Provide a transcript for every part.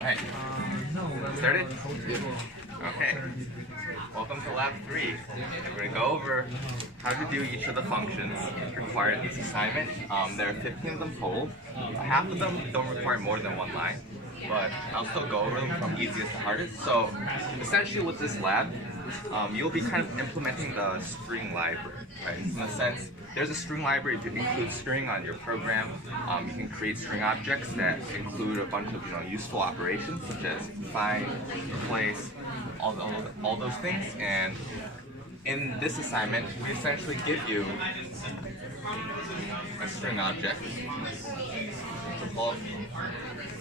Alright, started? Okay, welcome to lab 3. We're going to go over how to do each of the functions required in this assignment. There are 15 of them total. Half of them don't require more than one line, but I'll still go over them from easiest to hardest. So essentially with this lab, you'll be kind of implementing the string library, right? In a sense, there's a string library. You can include string on your program. You can create string objects that include a bunch of useful operations such as find, replace, all those things. And in this assignment, we essentially give you a string object.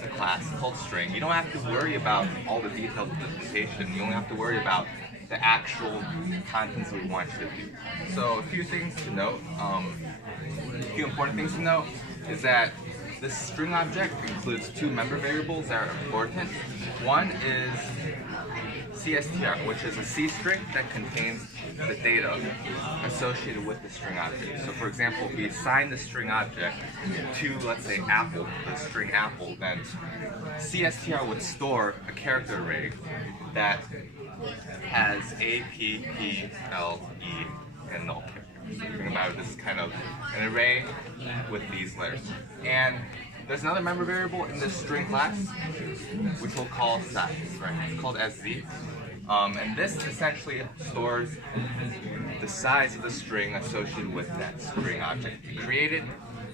A class called string. You don't have to worry about all the details of the implementation. You only have to worry about the actual contents we want you to do. So a few things to note, a few important things to note is that this string object includes two member variables that are important. One is CSTR, which is a C string that contains the data associated with the string object. So for example, if we assign the string object to, let's say, Apple, the string Apple, then CSTR would store a character array that has A, P, P, L, E, and null characters. So if you think about it, this is kind of an array with these letters. And there's another member variable in this string class, which we'll call size, right? It's called SZ. And this essentially stores the size of the string associated with that string object you created.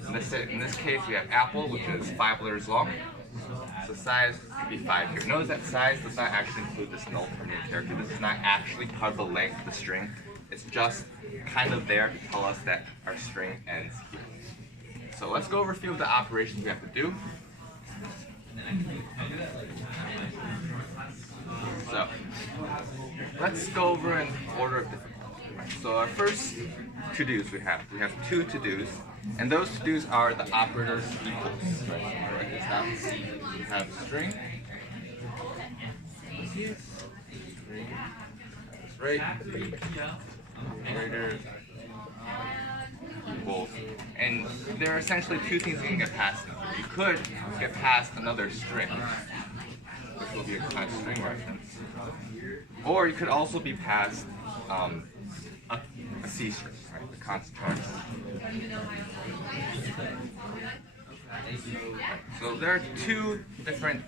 In this case, we have Apple, which is 5 letters long. So size could be 5 here. Notice that size does not actually include this null terminating character. This is not actually part of the length of the string. It's just kind of there to tell us that our string ends here. So let's go over a few of the operations we have to do. So let's go over in order of difficulty. So our first to-dos we have two to-dos, and those to-dos are the operators equals. Right? I'll write this down. We have string, right, operator equals, and there are essentially two things you can get past them. You could get past another string, which will be a kind of string reference, or you could also be past a C string, right, the constant charge. So there are two different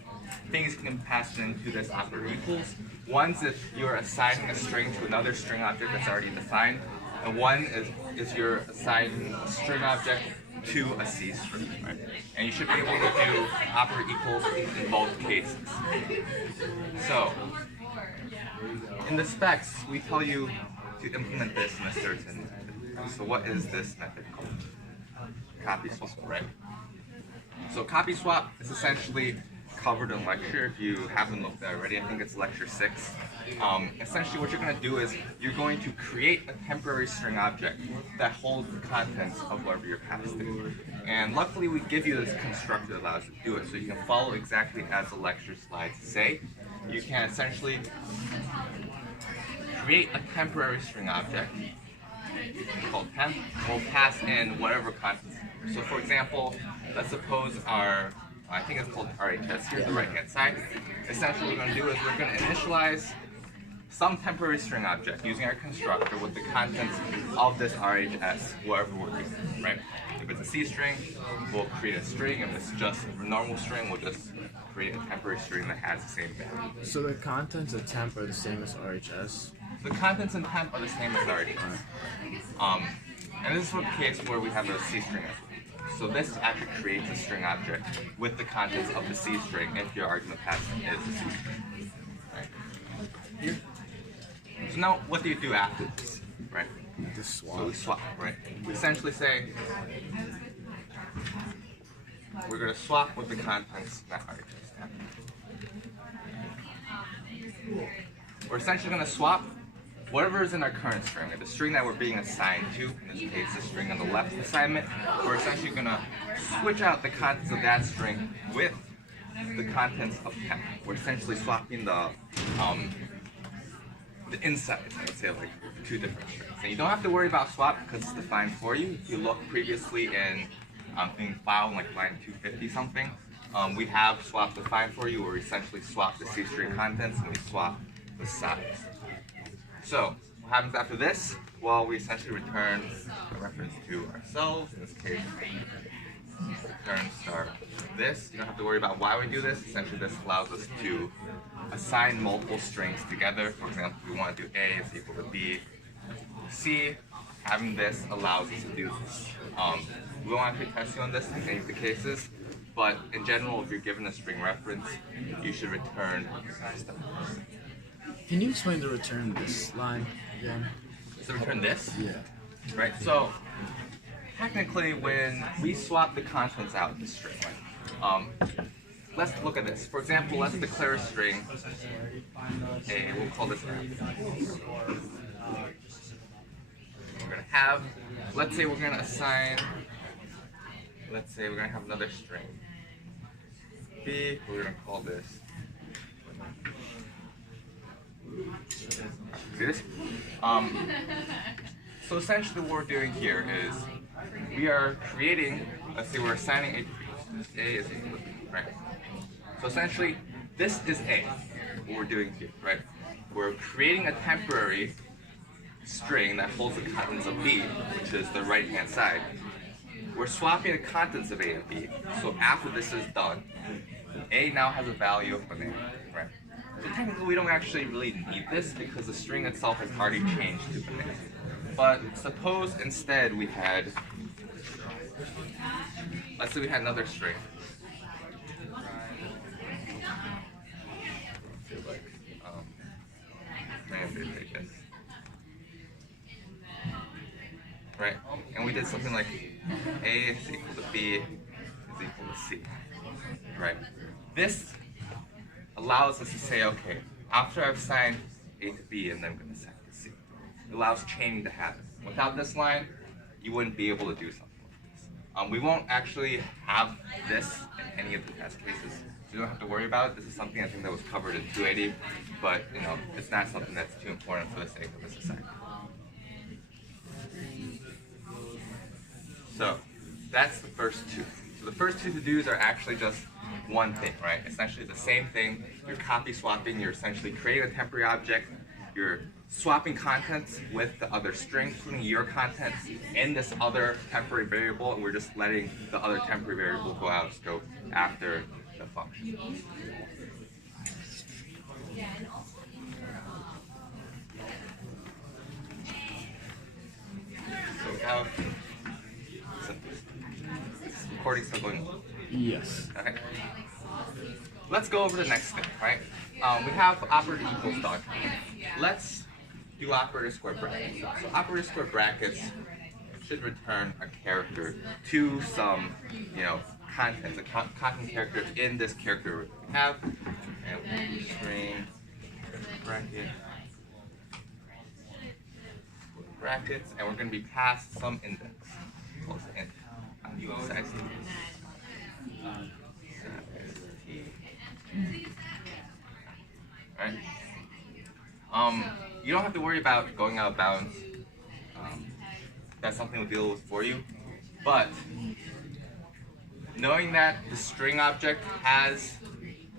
things you can pass into this operator equals. One's if you're assigning a string to another string object that's already defined, and one is you're assigning a string object to a C string, right? And you should be able to do operator equals in both cases. So in the specs, we tell you to implement this in a certain method. So what is this method called? Copy swap, right? So copy swap is essentially covered in lecture. If you haven't looked at it already, I think it's lecture 6. Essentially what you're going to do is you're going to create a temporary string object that holds the contents of whatever you're passing. And luckily we give you this constructor that allows you to do it, so you can follow exactly as the lecture slides say. You can essentially create a temporary string object called temp. We'll pass in whatever contents. So for example, let's suppose I think it's called RHS here, the right-hand side. Essentially what we're going to do is we're going to initialize some temporary string object using our constructor with the contents of this RHS, whatever we're doing, right? If it's a C string, we'll create a string. If it's just a normal string, we'll just create a temporary string that has the same value. So the contents of temp are the same as RHS? The contents in temp are the same as RHS. And this is the case where we have a C string as well. So this actually creates a string object with the contents of the C string if your argument passing is a C string. Right? Here. So now what do you do after this? Right? Just swap. So we swap, right? We essentially say we're going to swap with the contents that RHS have. We're essentially going to swap whatever is in our current string, the string that we're being assigned to, in this case the string on the left assignment, we're essentially going to switch out the contents of that string with the contents of temp. We're essentially swapping the insides, I would say, like two different strings. And you don't have to worry about swap because it's defined for you. If you look previously in file like line 250 something, we have swap defined for you, where we essentially swap the C string contents and we swap the size. So what happens after this? Well, we essentially return a reference to ourselves, in this case, return star this. You don't have to worry about why we do this. Essentially, this allows us to assign multiple strings together. For example, if we want to do A is equal to B, C, having this allows us to do this. We won't actually test you on this in any of the cases, but in general, if you're given a string reference, you should return stuff. Can you explain the return this line again? So return this? Yeah. Right, so technically when we swap the contents out of the string, let's look at this. For example, let's declare a string A, we'll call this F. We're gonna have, let's say we're gonna assign, let's say we're gonna have another string B, we're gonna call this, see this? So essentially what we're doing here is we are creating, let's say we're assigning A to B. A is equal to B, right? So essentially this is A, what we're doing here, right? We're creating a temporary string that holds the contents of B, which is the right hand side. We're swapping the contents of A and B, so after this is done, A now has a value of banana, right? So technically we don't actually really need this because the string itself has already changed to banana. But suppose instead we had, let's say we had another string. Like this. Right? And we did something like A is equal to B is equal to C. Right? This allows us to say, okay, after I've assigned A to B and then I'm going to assign to C. It allows chaining to happen. Without this line, you wouldn't be able to do something like this. We won't actually have this in any of the test cases. So you don't have to worry about it. This is something I think that was covered in 280, but you know, it's not something that's too important for the sake of this assignment. So that's the first two. So the first two to-dos are actually just one thing, right? Essentially the same thing. You're copy swapping, you're essentially creating a temporary object, you're swapping contents with the other string, including your contents in this other temporary variable, and we're just letting the other temporary variable go out of scope after the function. So we have this recording still going on? Yes. Okay. Let's go over the next thing, right? We have operator equals dot. Let's do operator square brackets. So operator square brackets should return a character to some, you know, contents, a content character in this character we have. And we'll do string bracket brackets, and we're going to be passed some index. Close int. Size t. Right? You don't have to worry about going out of bounds. That's something we'll deal with for you. But knowing that the string object has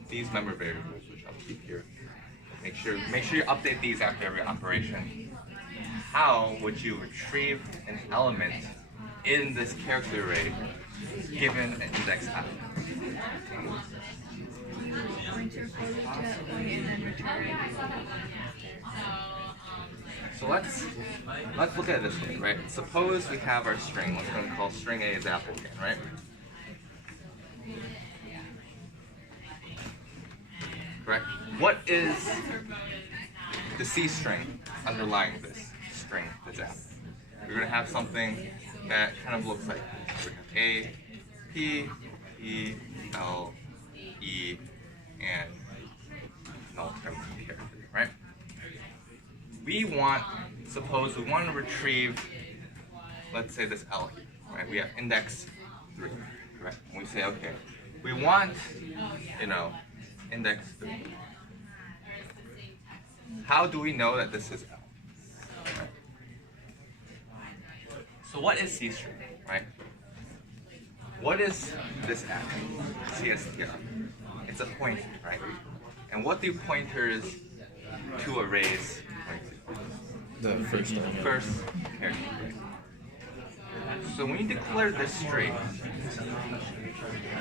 these member variables, which I'll keep here, make sure you update these after every operation. How would you retrieve an element in this character array given an index type? So let's look at it this way, right? Suppose we have our string. Let's go and call string A is apple again, right? Correct. What is the C string underlying this string that's apple? We're going to have something that kind of looks like this. We're going to have A, P, E, L, E, and an alternative character, right? Suppose we want to retrieve, let's say this L here, right? We have index 3, right? And we say, okay, we want, you know, index 3. How do we know that this is L? Right? So what is C string, right? what is this action? CSTR. It's a pointer, right? And what do pointers to arrays point to? The first one. First character. So when you declare this string,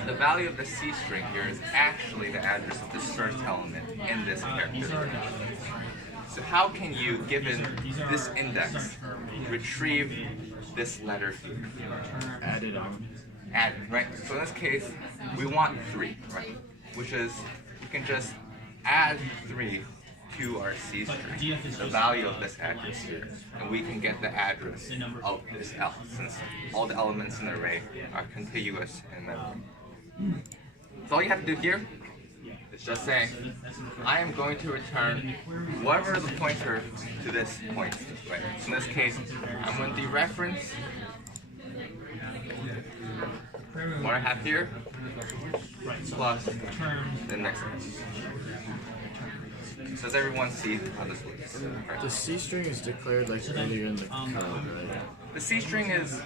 the value of the C string here is actually the address of this first element in this character. So how can you, given this index, retrieve this letter here? Add it on. Add, right? So in this case, we want 3, right? Which is, we can just add 3 to our C string, the value of this address here, and we can get the address of this L, since all the elements in the array are contiguous in memory. So all you have to do here is just say, I am going to return whatever the pointer to this point, right? So in this case, I'm going to dereference what I have here plus the next one. So does everyone see how this works? Right. The C string is declared like earlier in the code, right? The C string is,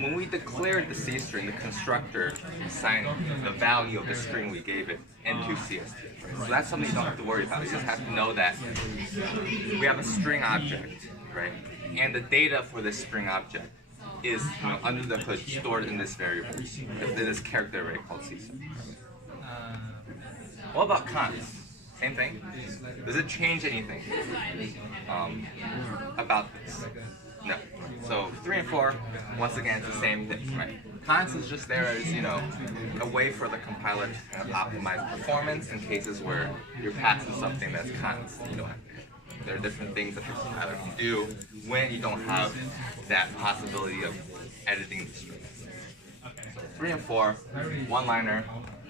when we declared the C string, the constructor assigned the value of the string we gave it into CST. Right? So that's something you don't have to worry about. You just have to know that we have a string object, right? And the data for this string object is, under the hood, stored in this variable, in this character array called C string. What about const? Same thing. Does it change anything about this? No. So 3 and 4, once again, it's the same thing, right? Const is just there as, a way for the compiler to kind of optimize performance in cases where you're passing something that's const. There are different things that the compiler can do when you don't have that possibility of editing the string. So 3 and 4, one-liner,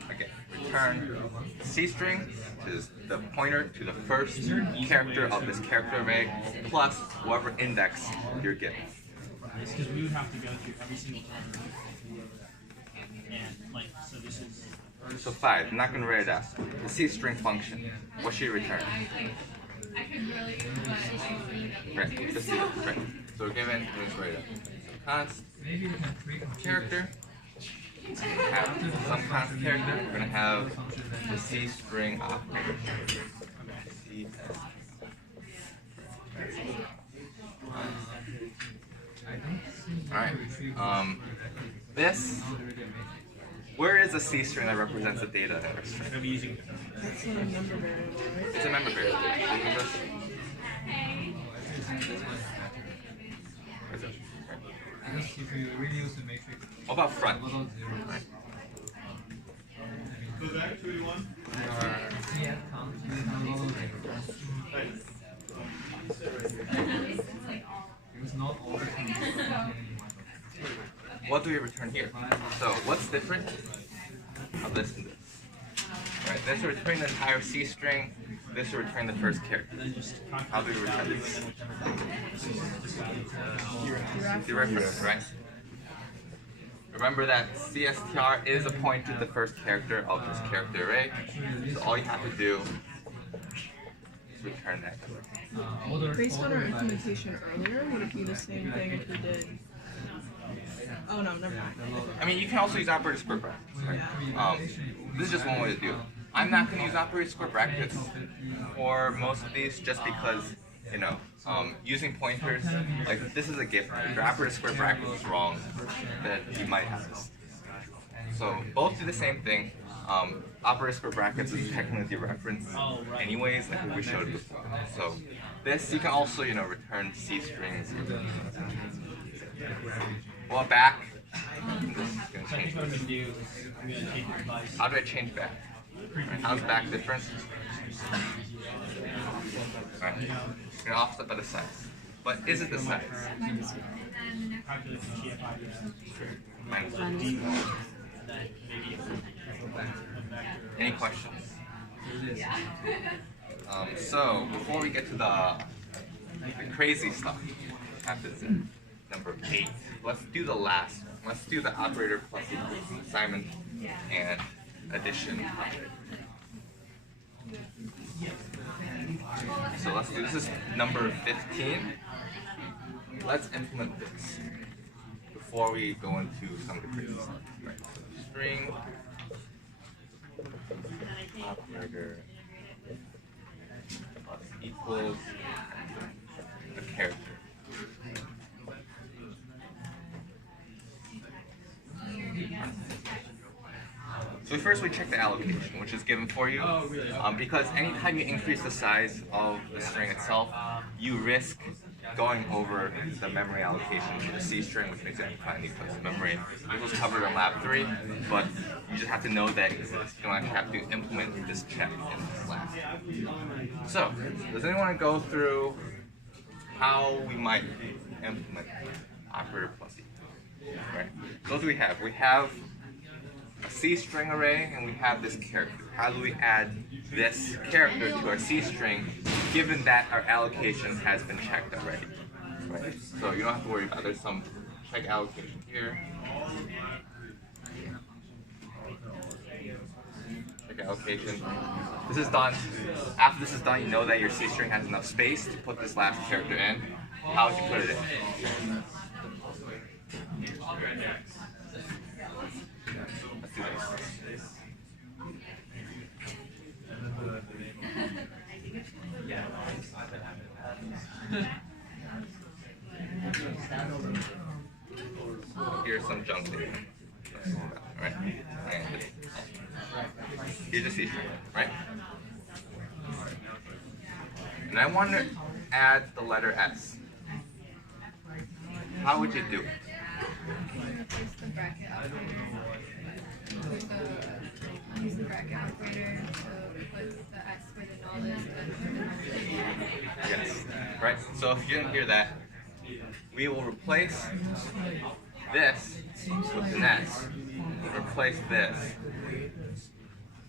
again, return C string, which is the pointer to the first character of this character array, plus whatever index you're given. Because we would have to go through every single term. And so this is. So 5, I'm not going to write it out. The C string function, what should you return? Right, just see it, right. So we're given, let's write it out. Const character. Have some const character. We're going to have the C string operator. Alright. This, where is a C string that represents the data in our string? It's a member variable, right? It's a member variable. So you can just, what about front? Right. What do we return here? So what's different of this and this? Right, this will return the entire C string, this will return the first character. How do we return this? Dereference, right? Remember that CSTR is a pointer to the first character of this character array, so all you have to do is return that. Based on our implementation earlier, would it be the same thing if we did? Oh no, never mind. I mean, you can also use operator square brackets, right? This is just one way to do it. I'm not going to use operator square brackets for most of these just because, using pointers, like this is a given. If your operator square bracket is wrong, then you might have this. So both do the same thing. Operator square brackets is technically reference anyways, like we showed before. So this, you can also, return C strings. Well, back. This is going to change. How do I change back? Right, how's back different? Right. You're offset by the size. But is it the size? Minus. Any questions? So, before we get to the crazy stuff, after this number 8, let's do the last one. Let's do the operator plus equals assignment and addition operator. So let's do, this is number 15. Let's implement this before we go into some of the crazy stuff. Right. string operator plus equals a character. So first we check the allocation, which is given for you, because anytime you increase the size of the string itself, you risk going over the memory allocation for the C string, which makes it need to place memory. This was covered in lab 3, but you just have to know that exists. You don't actually have to implement this check in this lab. So, does anyone want to go through how we might implement operator plus E? Right. So what do we have? We have a C string array, and we have this character. How do we add this character to our C string, given that our allocation has been checked already? Right? So you don't have to worry about it. There's some check allocation here. Check allocation. This is done. After this is done, you know that your C string has enough space to put this last character in. How would you put it in? Let's do this. Here's some junk data. Right? And here's a C string, right? And I want to add the letter S. How would you do it? Replace the bracket operator with use the bracket operator to put the S where the null is. Yes. Right? So if you didn't hear that, we will replace this with an S. Replace this.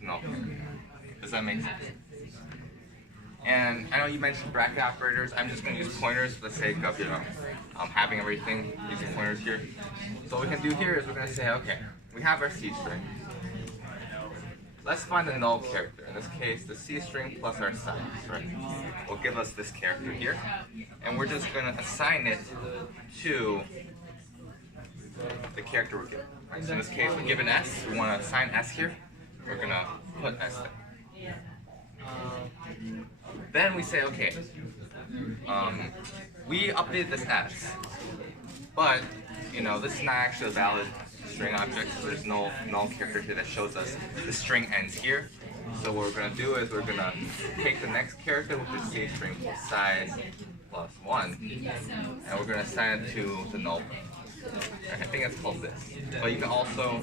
No. Does that make sense? And I know you mentioned bracket operators. I'm just going to use pointers for the sake of, having everything using pointers here. So what we can do here is we're going to say, okay, we have our C string. Let's find the null character. In this case, the C string plus our size, right, will give us this character here. And we're just going to assign it to the character we're given. Right? So in this case, we're given S. We want to assign S here. We're going to put S there. Then we say, okay, we updated this S, but this is not actually a valid string object, so there's no null character here that shows us the string ends here. So what we're going to do is we're going to take the next character, which is C string plus size plus 1, and we're going to assign it to the null. I think it's called this, but you can also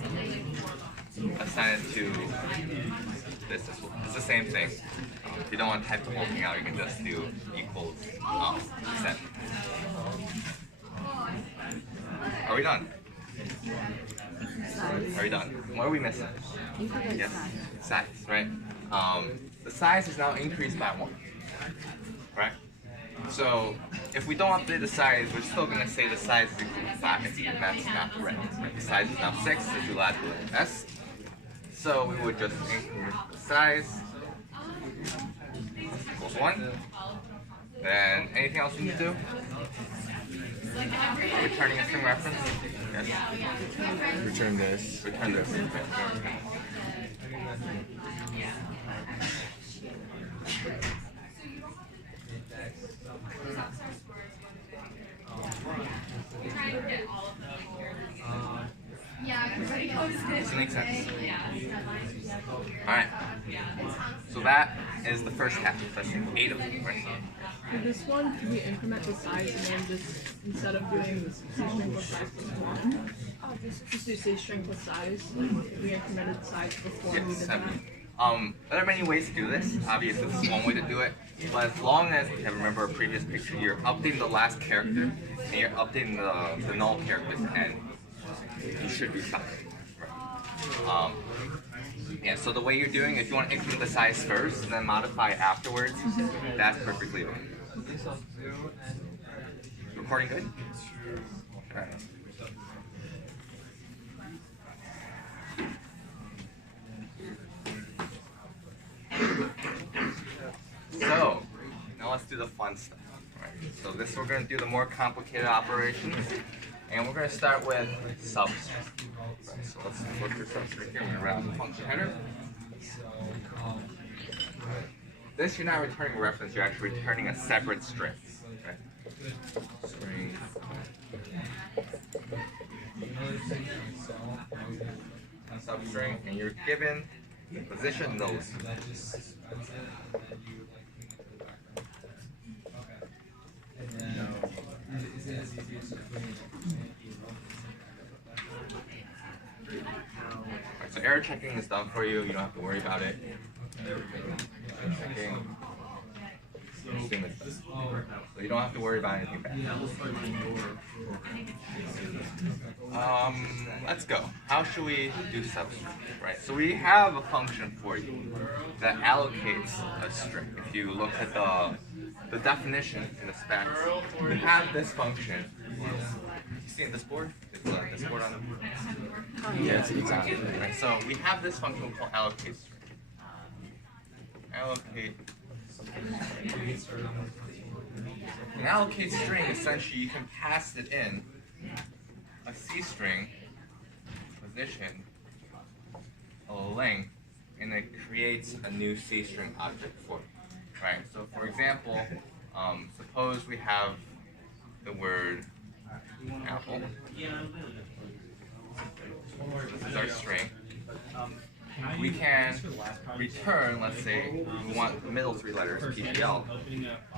assign it to this as well. It's the same thing. If you don't want to type the whole thing out, you can just do equals set. Are we done? Are we done? What are we missing? Yes, size, right? The size is now increased by 1, right? So if we don't update the size, we're still going to say the size is equal to 5, and that's not correct. Right? The size is now 6, so we add the S. So we would just increase the size equals 1. Then anything else we need to do? Returning a string reference? Yes. Return this. Return this. Does it make sense? Alright. So that is the first half. That's 8 of them, right? For this one, can we increment the size and then just, instead of doing this C string plus size plus 1, just do C string plus size? We incremented the size before we Yes, did that. 7. There are many ways to do this. Obviously, this is one way to do it. But as long as, remember our previous picture, you're updating the last character and you're updating the null character's end, you should be fine. Right. Yeah, so the way you're doing, if you want to increment the size first and then modify afterwards, that's perfectly okay. Recording good? Alright. So, now let's do the fun stuff. Right. So this we're going to do the more complicated operations. And we're going to start with substring. Right, so let's look at substring here. I'm going to wrap the function header. This, you're not returning a reference, you're actually returning a separate string. Okay? String. Substring, and you're given position node. Alright, so error checking is done for you. You don't have to worry about it. Checking. So you don't have to worry about anything bad. Let's go. How should we do substring? Right. So we have a function for you that allocates a string. If you look at the definition in the specs, we have this function. You see this board? Is this board on the Yes, exactly. Right. So we have this function called allocate string. Allocate. An allocate string, essentially, you can pass it in a C string, position, a length, and it creates a new C string object for you. Right? So, for example, suppose we have the word apple. This is our string. We can return, let's say, we want the middle three letters, PPL.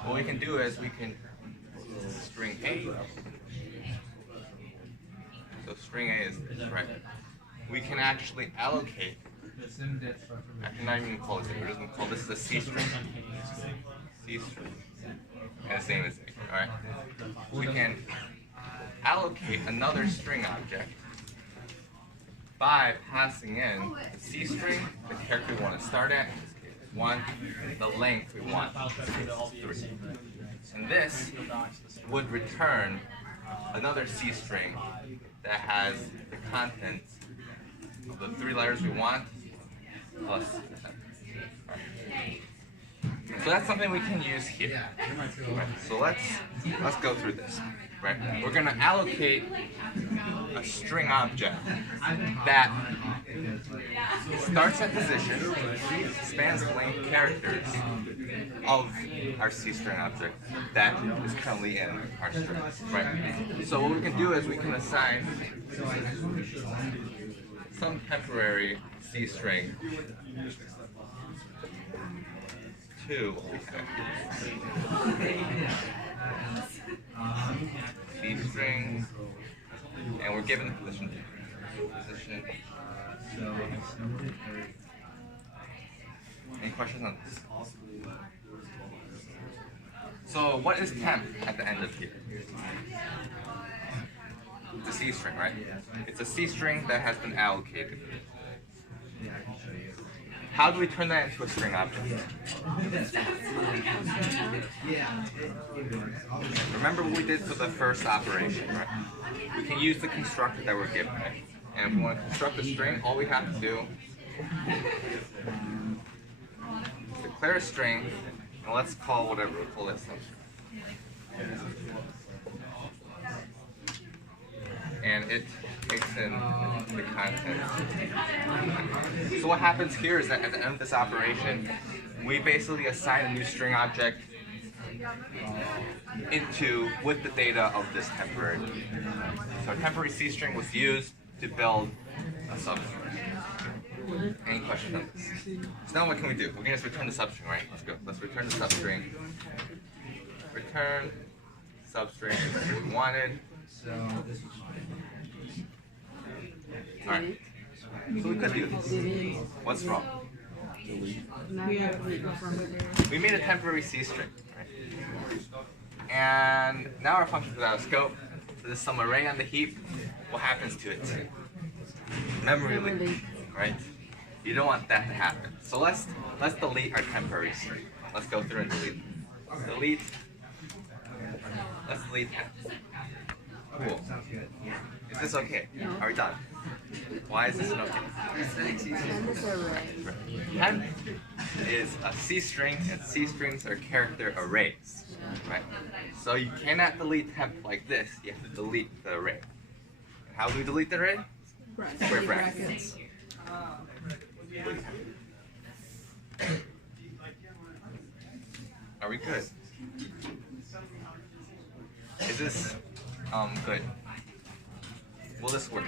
What we can do is we can string A. So string A is this, right? We can actually allocate. I can not even call it A. We're just going to call this a C string. C string. And the same as A, alright? We can allocate another string object by passing in the C string, the character we want to start at, 1, the length we want, 3. And this would return another C string that has the contents of the 3 letters we want, plus 10. Right. So that's something we can use here. Right. So let's go through this. Right. We're going to allocate a string object that starts at position, spans length characters of our C string object that is currently in our string. Right. So what we can do is we can assign some temporary C string to C string, and we're given the position. Any questions on this? So what is temp at the end of here? It's a C string, right? It's a C string that has been allocated. How do we turn that into a string object? Remember what we did for the first operation, right? We can use the constructor that we're given, right? And if we want to construct a string, all we have to do is declare a string, and let's call whatever, we'll call this something. And it takes in the content. So what happens here is that at the end of this operation, we basically assign a new string object with the data of this temporary. So a temporary C string was used to build a substring. Any questions on this? So now what can we do? We can just return the substring, right? Let's go. Let's return the substring. Return substring that we wanted. Alright. So we could do this. What's wrong? We made a temporary C string, right? And now our function is out of scope. So there's some array on the heap. What happens to it? Memory leak, right? You don't want that to happen. So let's delete our temporary string. Let's go through and delete. Delete. Let's delete that. Cool. Is this okay? Are we done? Why is this not okay? Temp is a C string, and C strings are character arrays, right? So you cannot delete temp like this. You have to delete the array. How do we delete the array? Square brackets. Are we good? Is this good? Will this work?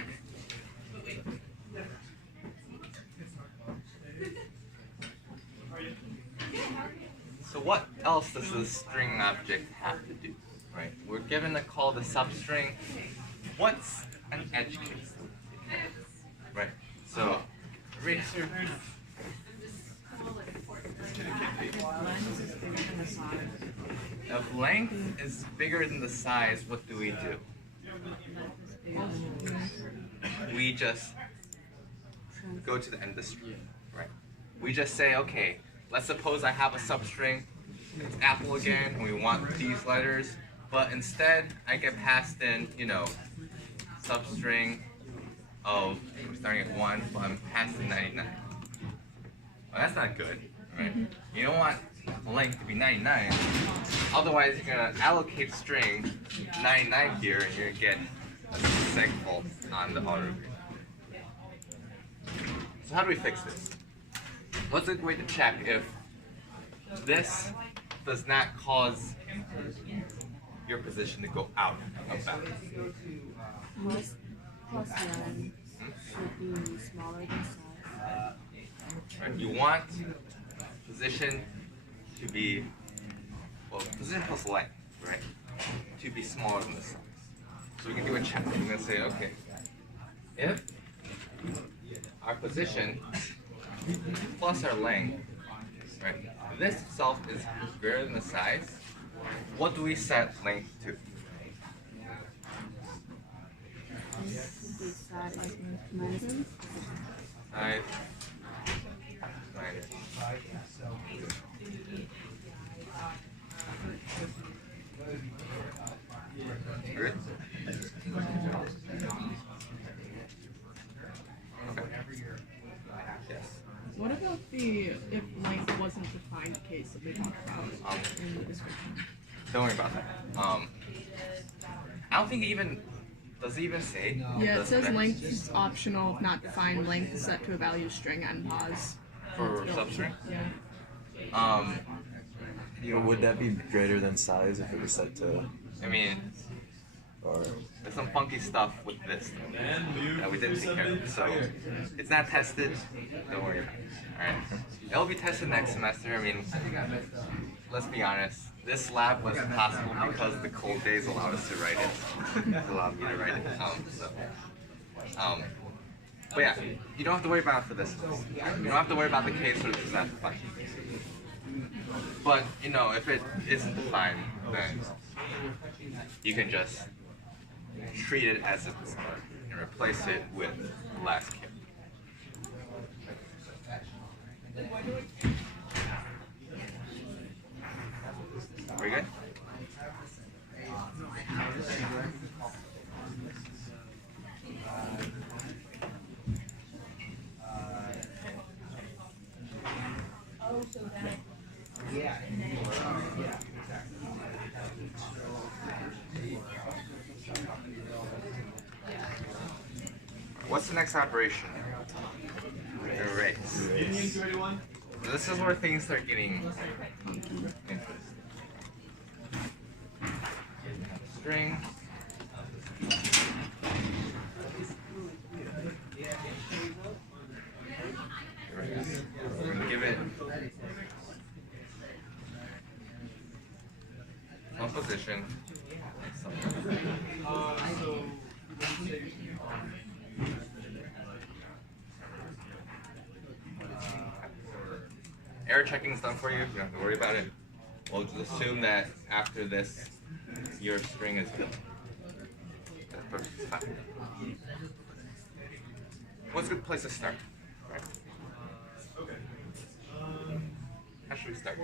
So what else does the string object have to do? Right? We're given a call to substring. What's an edge case? Right? So eraser. If length is bigger than the size, what do? We just go to the end of the string, right? We just say, okay, let's suppose I have a substring, it's Apple again, and we want these letters, but instead I get passed in, substring of, I'm starting at 1, but I'm passed in 99. Well, that's not good, right? You don't want length to be 99, otherwise you're going to allocate string 99 here, and you're going to get a segfault on the auto grid. So how do we fix this? What's a good way to check if this does not cause your position to go out of bounds? Most plus 1 should be smaller than size. Right? You want position to be, well, position plus length, right? To be smaller than the size. So we can do a check. We're going to say, okay, if our position plus our length, right? This itself is greater than the size. What do we set length to? Size minus Size minus. Good. Okay. Yes. What about the if length wasn't defined case that we talked about in the description? Don't worry about that. I don't think does it even say? Yeah, it says length is optional, if not defined. Length is set to a value string and pause. For substring? Yeah. Would that be greater than size if it was set to, I mean, or there's some funky stuff with this that we didn't take care of. So it's not tested. Don't worry about it. Alright. It'll be tested next semester. I mean, let's be honest. This lab was possible because the cold days allowed us to write it. It allowed me to write it. But yeah, you don't have to worry about it for this. You don't have to worry about the case where this is not defined. But, if it isn't defined, then you can just treat it as if it's not and replace it with the last kit. Are we good? What's the next operation? Erase. So this is where things start getting interesting. String. Erase. We're going to give it one position. Error checking is done for you. You don't have to worry about it. We'll just assume that after this, your string is good. That's perfectly fine. What's a good place to start? Right. How should we start?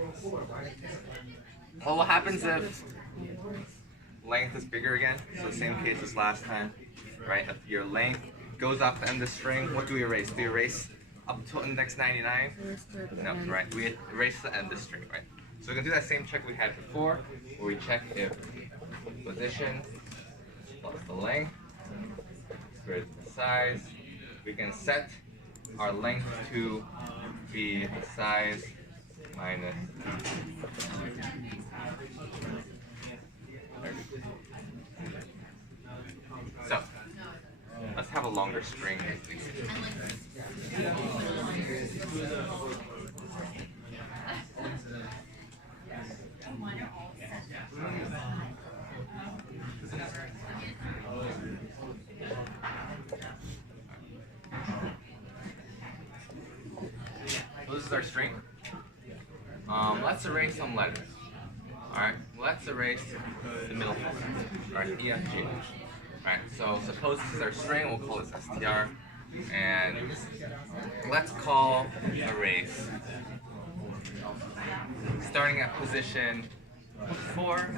Well, what happens if length is bigger again? So the same case as last time, right? If your length goes off the end of the string, what do we erase? Do we erase up to index 99? No, right? We erase the end of the string, right? So we can do that same check we had before, where we check if position plus the length greater than the size. We can set our length to be the size minus so let's have a longer string. So this is our string. Let's erase some letters. Alright, let's erase the middle letters. Alright, E, F, G, H. Alright, so suppose this is our string, we'll call this str. And let's call erase starting at position 4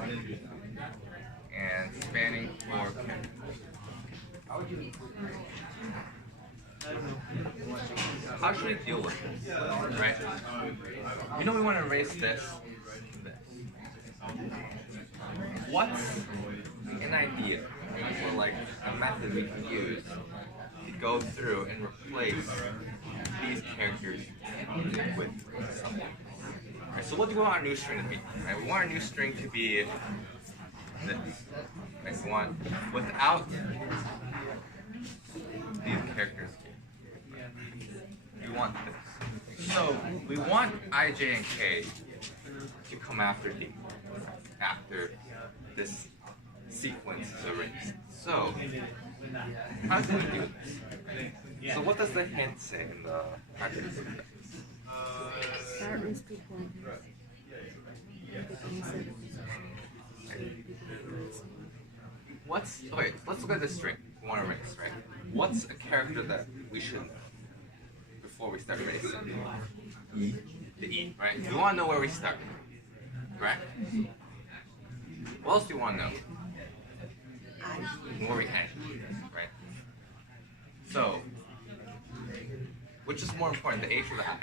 and spanning 4 characters. How should we deal with this? Right? We know we want to erase this. What's an idea or like a method we can use to go through and replace these characters with something? Right, so what do we want our new string to be? Right, we want our new string to be this. Right, we want without these characters here. We want this. So we want I, J, and K to come after D, after this sequence is erased. So how can we do this? So what does the hint say in the practice syntax? Start with 2 pointers. What's okay? Let's look at this string. We want to erase, right? What's a character that we should know before we start erasing? E. The E, right? We want to know where we start, correct? What else do you want to know? Where we end, right? So, which is more important, the H or the I?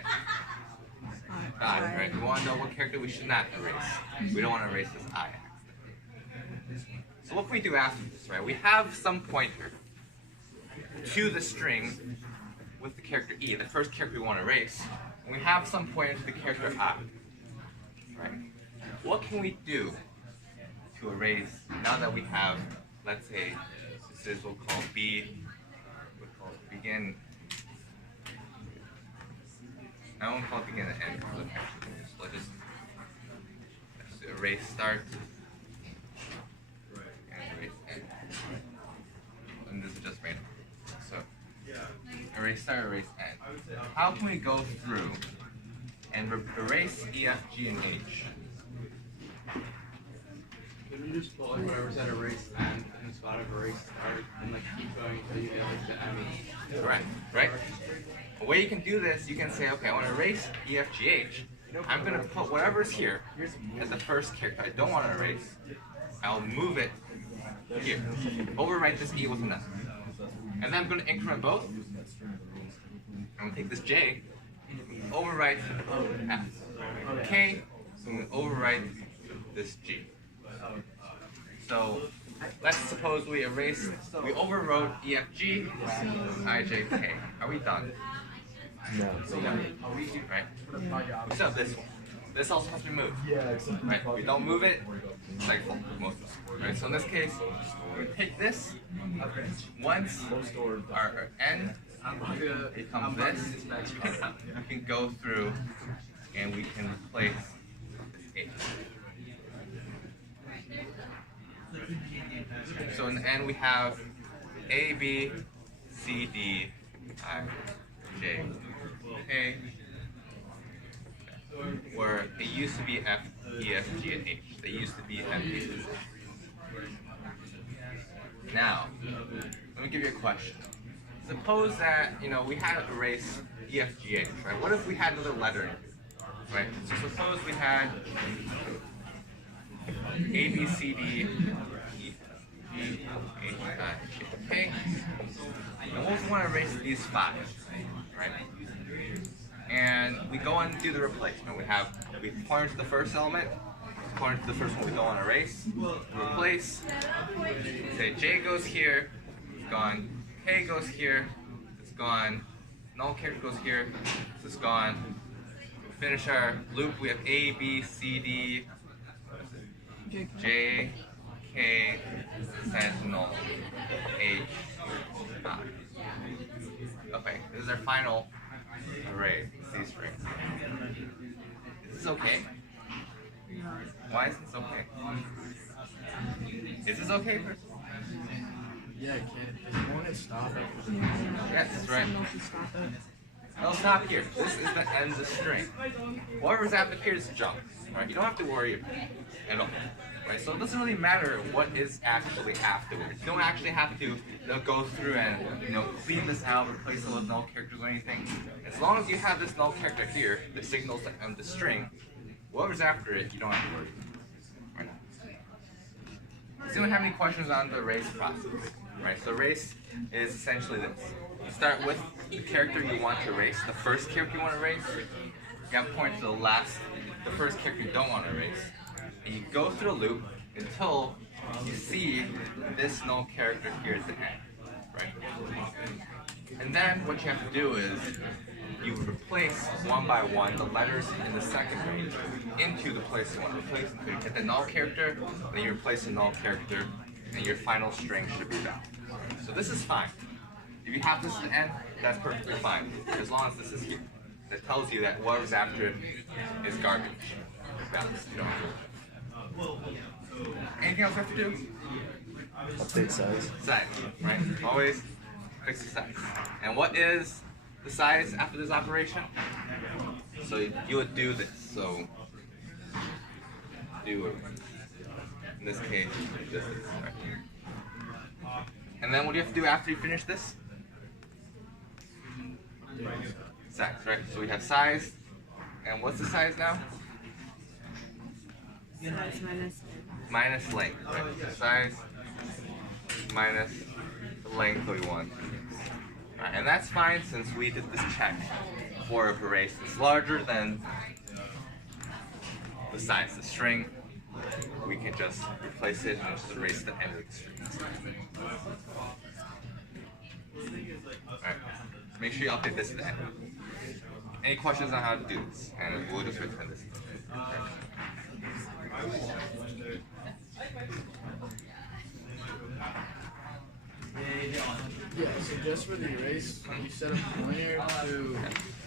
The I, right? We want to know what character we should not erase. We don't want to erase this I. So what can we do after this, right? We have some pointer to the string with the character E, the first character we want to erase, and we have some pointer to the character I, right? What can we do to erase now that we have, let's say, this is we'll call B, we'll call it begin. I won't call it begin and end. So let's just erase start and erase end. And this is just random. So erase start, erase end. How can we go through and erase E, F, G, and H? Couldn't you just put like whatever's at erase end in the spot of erase start and like keep going until you get like the end? Correct, right? The way you can do this, you can say, okay, I want to erase E, F, G, H. I'm going to put whatever's here as the first character I don't want to erase. I'll move it here. Overwrite this E with an F. And then I'm going to increment both. I'm going to take this J, overwrite F. K, so I'm going to overwrite this G. So let's suppose we overwrote EFG, IJK. Are we done? No. No. Right? We still have this one. This also has to be moved. Right? We don't move it, it's like most of them. Right? So in this case, we take this. Once our N becomes this, we can go through and we can replace this H. So in the end we have A, B, C, D, I, J, K, where it used to be F, E, F, G, and H. They used to be F, E, F, G. Now, let me give you a question. Suppose that, we had to erase E, F, G, H, right? What if we had another letter in here, right? So suppose we had A, B, C, D, E, F, G, H, I, J, K. And what if we want to erase these 5, right? And we go and do the replacement. We point to the first element, point to the first one we don't want to erase, replace. Say J goes here, it's gone. K goes here, it's gone. Null character goes here, so it's gone. Finish our loop, we have A, B, C, D, J, K, sentinel, H, I. Okay, this is our final array, C string. Is this okay? Why is this okay? Is this okay, first of all? Yeah, won't it stop it? Yes, that's right. Someone else should stop it. It'll stop here. This is the end of the string. Whatever's after here is junk. Right? You don't have to worry about it at all. Right? So it doesn't really matter what is actually afterwards. You don't actually have to go through and clean this out, replace it with null characters or anything. As long as you have this null character here, the signals the end of the string, whatever's after it, you don't have to worry about. Right now. Does anyone have any questions on the erase process? Right? So erase is essentially this. You start with the character you want to erase, the first character you want to erase. You have to point to the first character you don't want to erase. And you go through the loop until you see this null character here at the end. Right? And then what you have to do is you replace one by one the letters in the second range into the place you want to replace them. So you get the null character, then you replace the null character, and your final string should be valid. So this is fine. If you have this at the end, that's perfectly fine. As long as this is here. That tells you that whatever's after it is garbage. That's, you don't have to. Anything else we have to do? Update size. Size, right? Always fix the size. And what is the size after this operation? So you would do this. So do it. In this case, this is right. And then what do you have to do after you finish this? Size, right? So we have size. And what's the size now? Size Minus length, right? So size minus the length we want. Right, and that's fine since we did this check for if erase is larger than the size of the string, we can just replace it and just erase the end of the string. Alright, make sure you update this at the end. Any questions on how to do this? And we'll just return this. Yeah, so just for the erase, you set a pointer to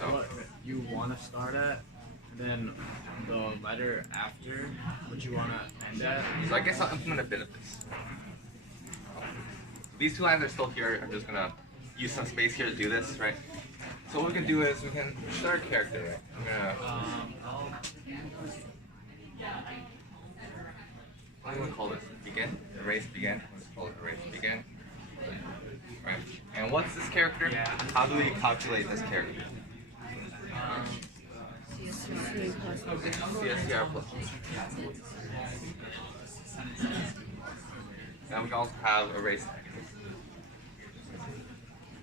what you want to start at, then the letter after what you want to end at. So I guess I'll implement a bit of this. These two lines are still here. I'm just going to use some space here to do this, right? So what we can do is we can start a character, right? I'm going to... What do you want to call this? Begin? Erase begin? Let's call it erase begin. Right. And what's this character? How do we calculate this character? CSTR plus. Now we can also have erase.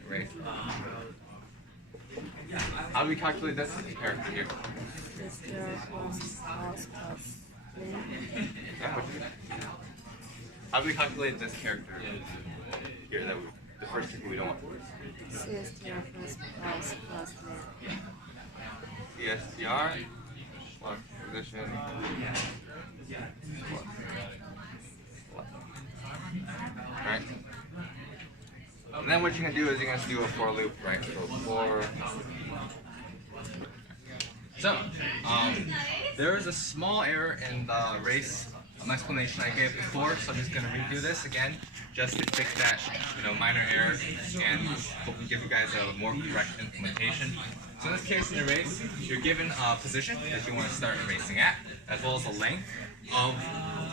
Erase. How do we calculate this character here? How do we calculate this character here that the first thing we don't want? CSTR plus CSTR plus position plus left. Right? And then what you're going to do is you're going to do a for loop, right? So for... So, there is a small error in the erase explanation I gave before, so I'm just going to redo this again, just to fix that, minor error, and hopefully give you guys a more correct implementation. So in this case, in erase, you're given a position that you want to start erasing at, as well as the length of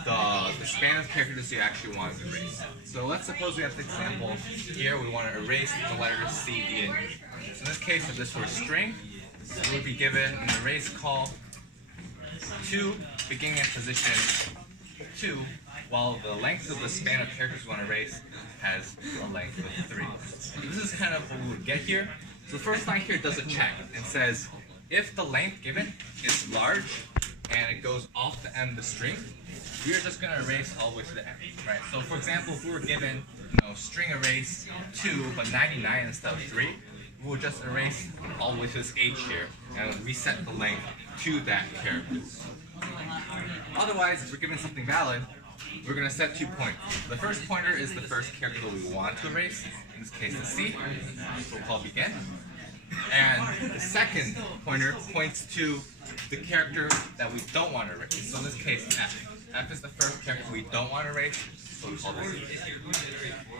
the span of characters you actually want to erase. So let's suppose we have this example here. We want to erase the letters C, D, and E. So in this case, if this were a string, we would be given an erase call 2, beginning at position 2, while the length of the span of characters we want to erase has a length of 3. So this is kind of what we would get here. So the first line here does a check and says, if the length given is large and it goes off the end of the string, we are just going to erase all the way to the end, right? So for example, if we were given, string erase 2 but 99 instead of 3, we will just erase all the way to this H here and reset the length to that character. Otherwise, if we're given something valid, we're going to set 2 pointers. The first pointer is the first character that we want to erase, in this case the C, so we'll call begin. And the second pointer points to the character that we don't want to erase. So in this case, F. F is the first character we don't want to erase, so we call this E.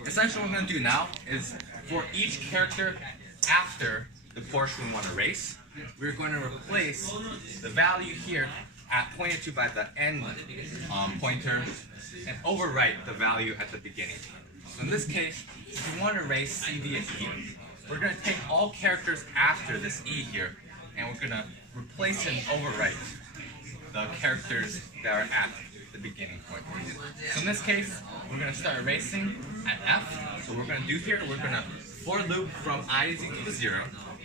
Essentially what we're going to do now is for each character after the portion we want to erase, we're going to replace the value here pointed to by the end pointer and overwrite the value at the beginning. So in this case, if we want to erase C, D, and E, we're going to take all characters after this E here, and we're going to replace and overwrite the characters that are at the beginning point. So in this case, we're going to start erasing at F. So what we're going to do here, we're going to for loop from I is equal to 0.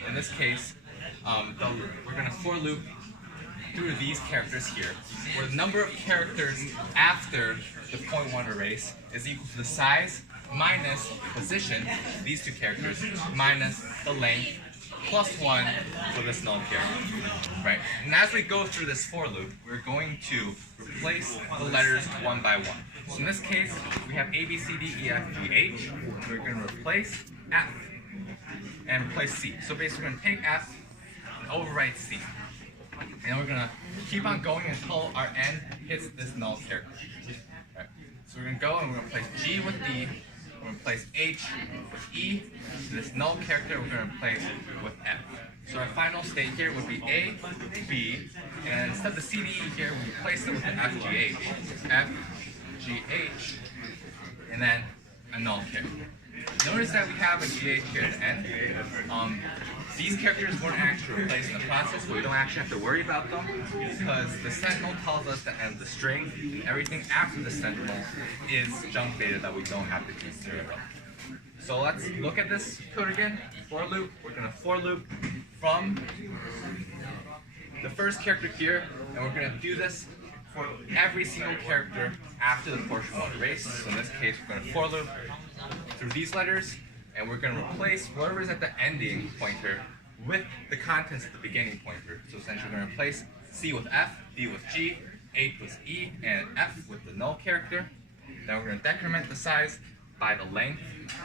In this case, we're going to for loop through these characters here, where the number of characters after the point we want to erase is equal to the size minus the position, these two characters, minus the length, plus 1 for this null character, right? And as we go through this for loop, we're going to replace the letters one by one. So in this case, we have A, B, C, D, E, F, G, H. We're going to replace F and replace C. So basically, we're going to take F and overwrite C. And we're going to keep on going until our n hits this null character. Right. So we're going to go and we're going to replace G with D. We're going to replace H with E. This null character we're going to replace with F. So our final state here would be A, B, and instead of the C, D, E here, we replace it with the F, G, H. F, G, H, and then a null character. Notice that we have a GH here at the end. These characters weren't actually replaced in the process, so we don't actually have to worry about them because the sentinel tells us the end of the string, and everything after the sentinel is junk data that we don't have to consider. So let's look at this code again. For loop, we're going to for loop from the first character here, and we're going to do this for every single character after the portion we want to erase. So in this case, we're going to for loop through these letters, and we're going to replace whatever is at the ending pointer with the contents at the beginning pointer. So essentially, we're going to replace C with F, D with G, H with E, and F with the null character. Then we're going to decrement the size by the length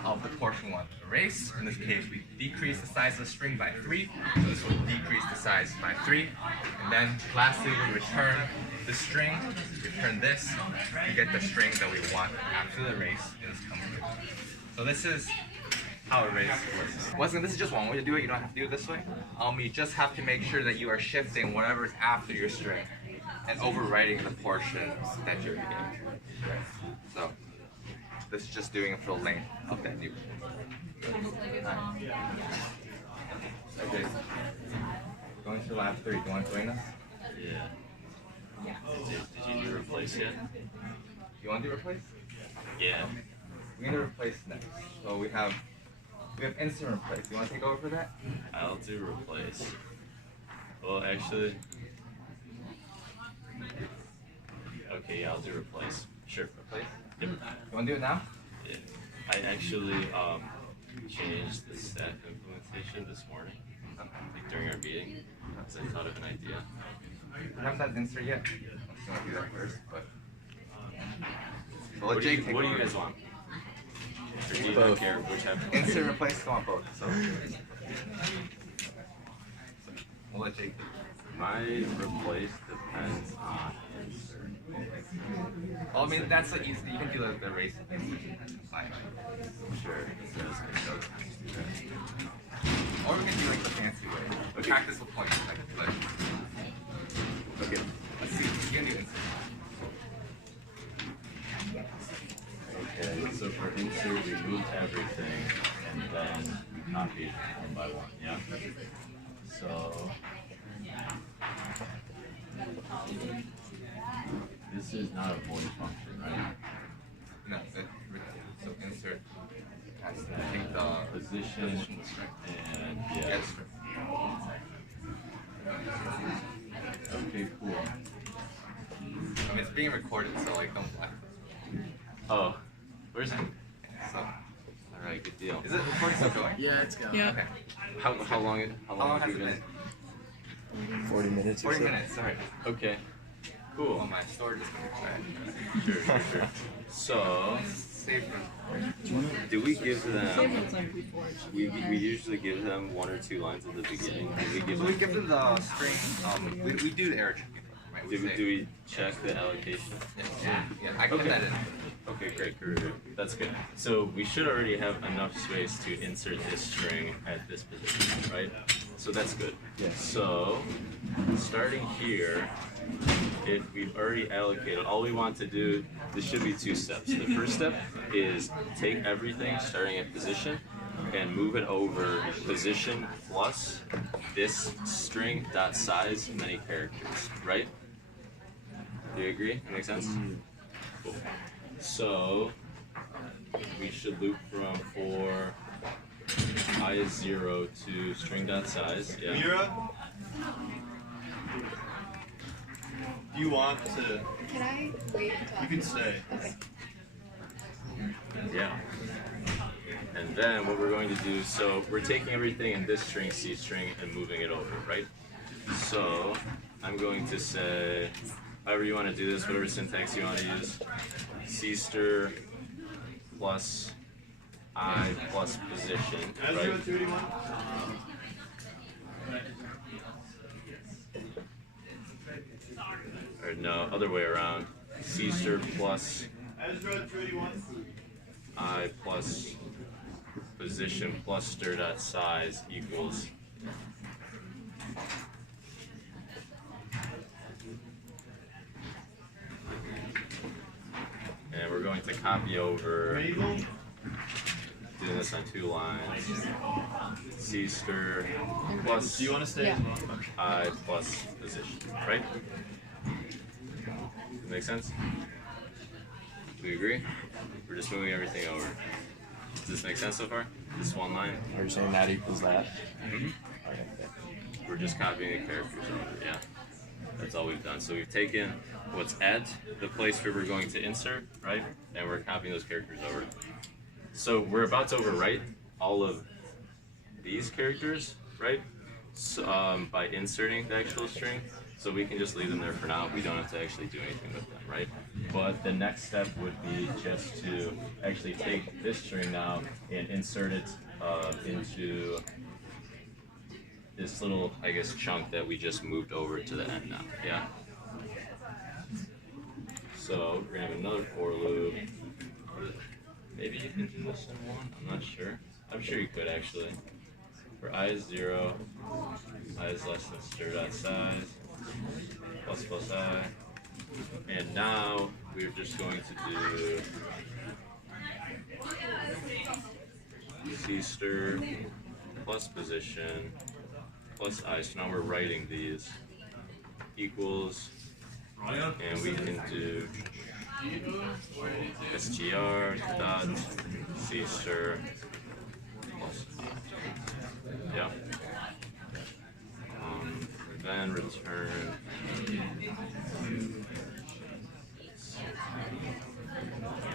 of the portion we want to erase. In this case, we decrease the size of the string by 3, so this will decrease the size by 3. And then lastly, we return the string, return this, to get the string that we want after the erase is complete. So this is how erase works. This is just one way to do it. You don't have to do it this way. You just have to make sure that you are shifting whatever is after your string and overwriting the portion that you're beginning. So this is just doing it for the length of that new. Okay. Going to lab 3. Do you want to join us? Yeah. Did you do replace yet? You want to do replace? Yeah. We're going to replace next. So we have instant replace. You want to take over for that? I'll do replace. Well, actually. Okay, yeah, I'll do replace. Sure. Replace? Yep. You want to do it now? Yeah. I actually changed the stack implementation this morning, like during our meeting, because I thought of an idea. We haven't done insert yet. I'm just going to do that first, but. So What let do Jake take you over. guys want? Or do you Both. not care which happens? Insert replace, I want both. So we'll let Jake. My replace depends on insert. Well, I mean, that's the easy. You can do the erase. Fine. Sure. Or we can do like the fancy way. Okay. Practice with points. Like, okay. Let's see. You can do insert. Okay, so for insert, we moved everything and then we copied one by one, yeah? So this is not a void function, right? No, so insert has to take the Position and yeah. Yes. Okay, cool. being recorded, so like don't flex. Oh, where's it? So, All right, good deal. is it recording still going? Yeah, it's going. Yeah. Okay. How long? How long has you it been? 40 minutes 40 minutes. Sorry. Okay. Oh, Cool. my storage is going. Sure. So, Save. do we give Same them? what's on before. We usually give them 1 or 2 lines at the beginning. Do we give So we them? give them the string. We do the error checking. Right? Do say- we check the allocation? Yeah, I put Okay. that in. Okay, great. That's good. So we should already have enough space to insert this string at this position, right? So that's good. Yes. So starting here, if we've already allocated, all we want to do, this should be 2 steps. The first step is take everything starting at position and move it over position plus this string dot size many characters, right? Do you agree? That makes sense? Cool. So we should loop from for I is 0 to string dot size. Yeah. Mira, do you want to? Can I wait until You can stay. Okay. Yeah. And then what we're going to do, so we're taking everything in this string, C string, and moving it over, right? So I'm going to say, however you want to do this, whatever syntax you want to use, C stir plus I plus position, right? Or no, other way around. C stir plus I plus position plus stir dot size equals and we're going to copy over doing this on 2 lines. C stir plus Do you want to stay? Yeah. I plus position, right? Does that make sense? Do we agree? We're just moving everything over. Does this make sense so far? This one line? Are you saying that equals that? Mm-hmm. Okay. We're just copying the characters over, yeah. That's all we've done. So we've taken what's at the place where we're going to insert, right? And we're copying those characters over. So we're about to overwrite all of these characters, right? So, by inserting the actual string. So we can just leave them there for now. We don't have to actually do anything with them, right? But the next step would be just to actually take this string now and insert it into this little, I guess, chunk that we just moved over to the end now, yeah? So we're gonna have another for loop. Maybe you can do this in one, I'm not sure. I'm sure you could actually. For I is 0, I is less than stir dot size, plus I. And now we're just going to do C stir plus position plus I. So now we're writing these equals, and we can do str dot C stir plus I. Yeah. Then return.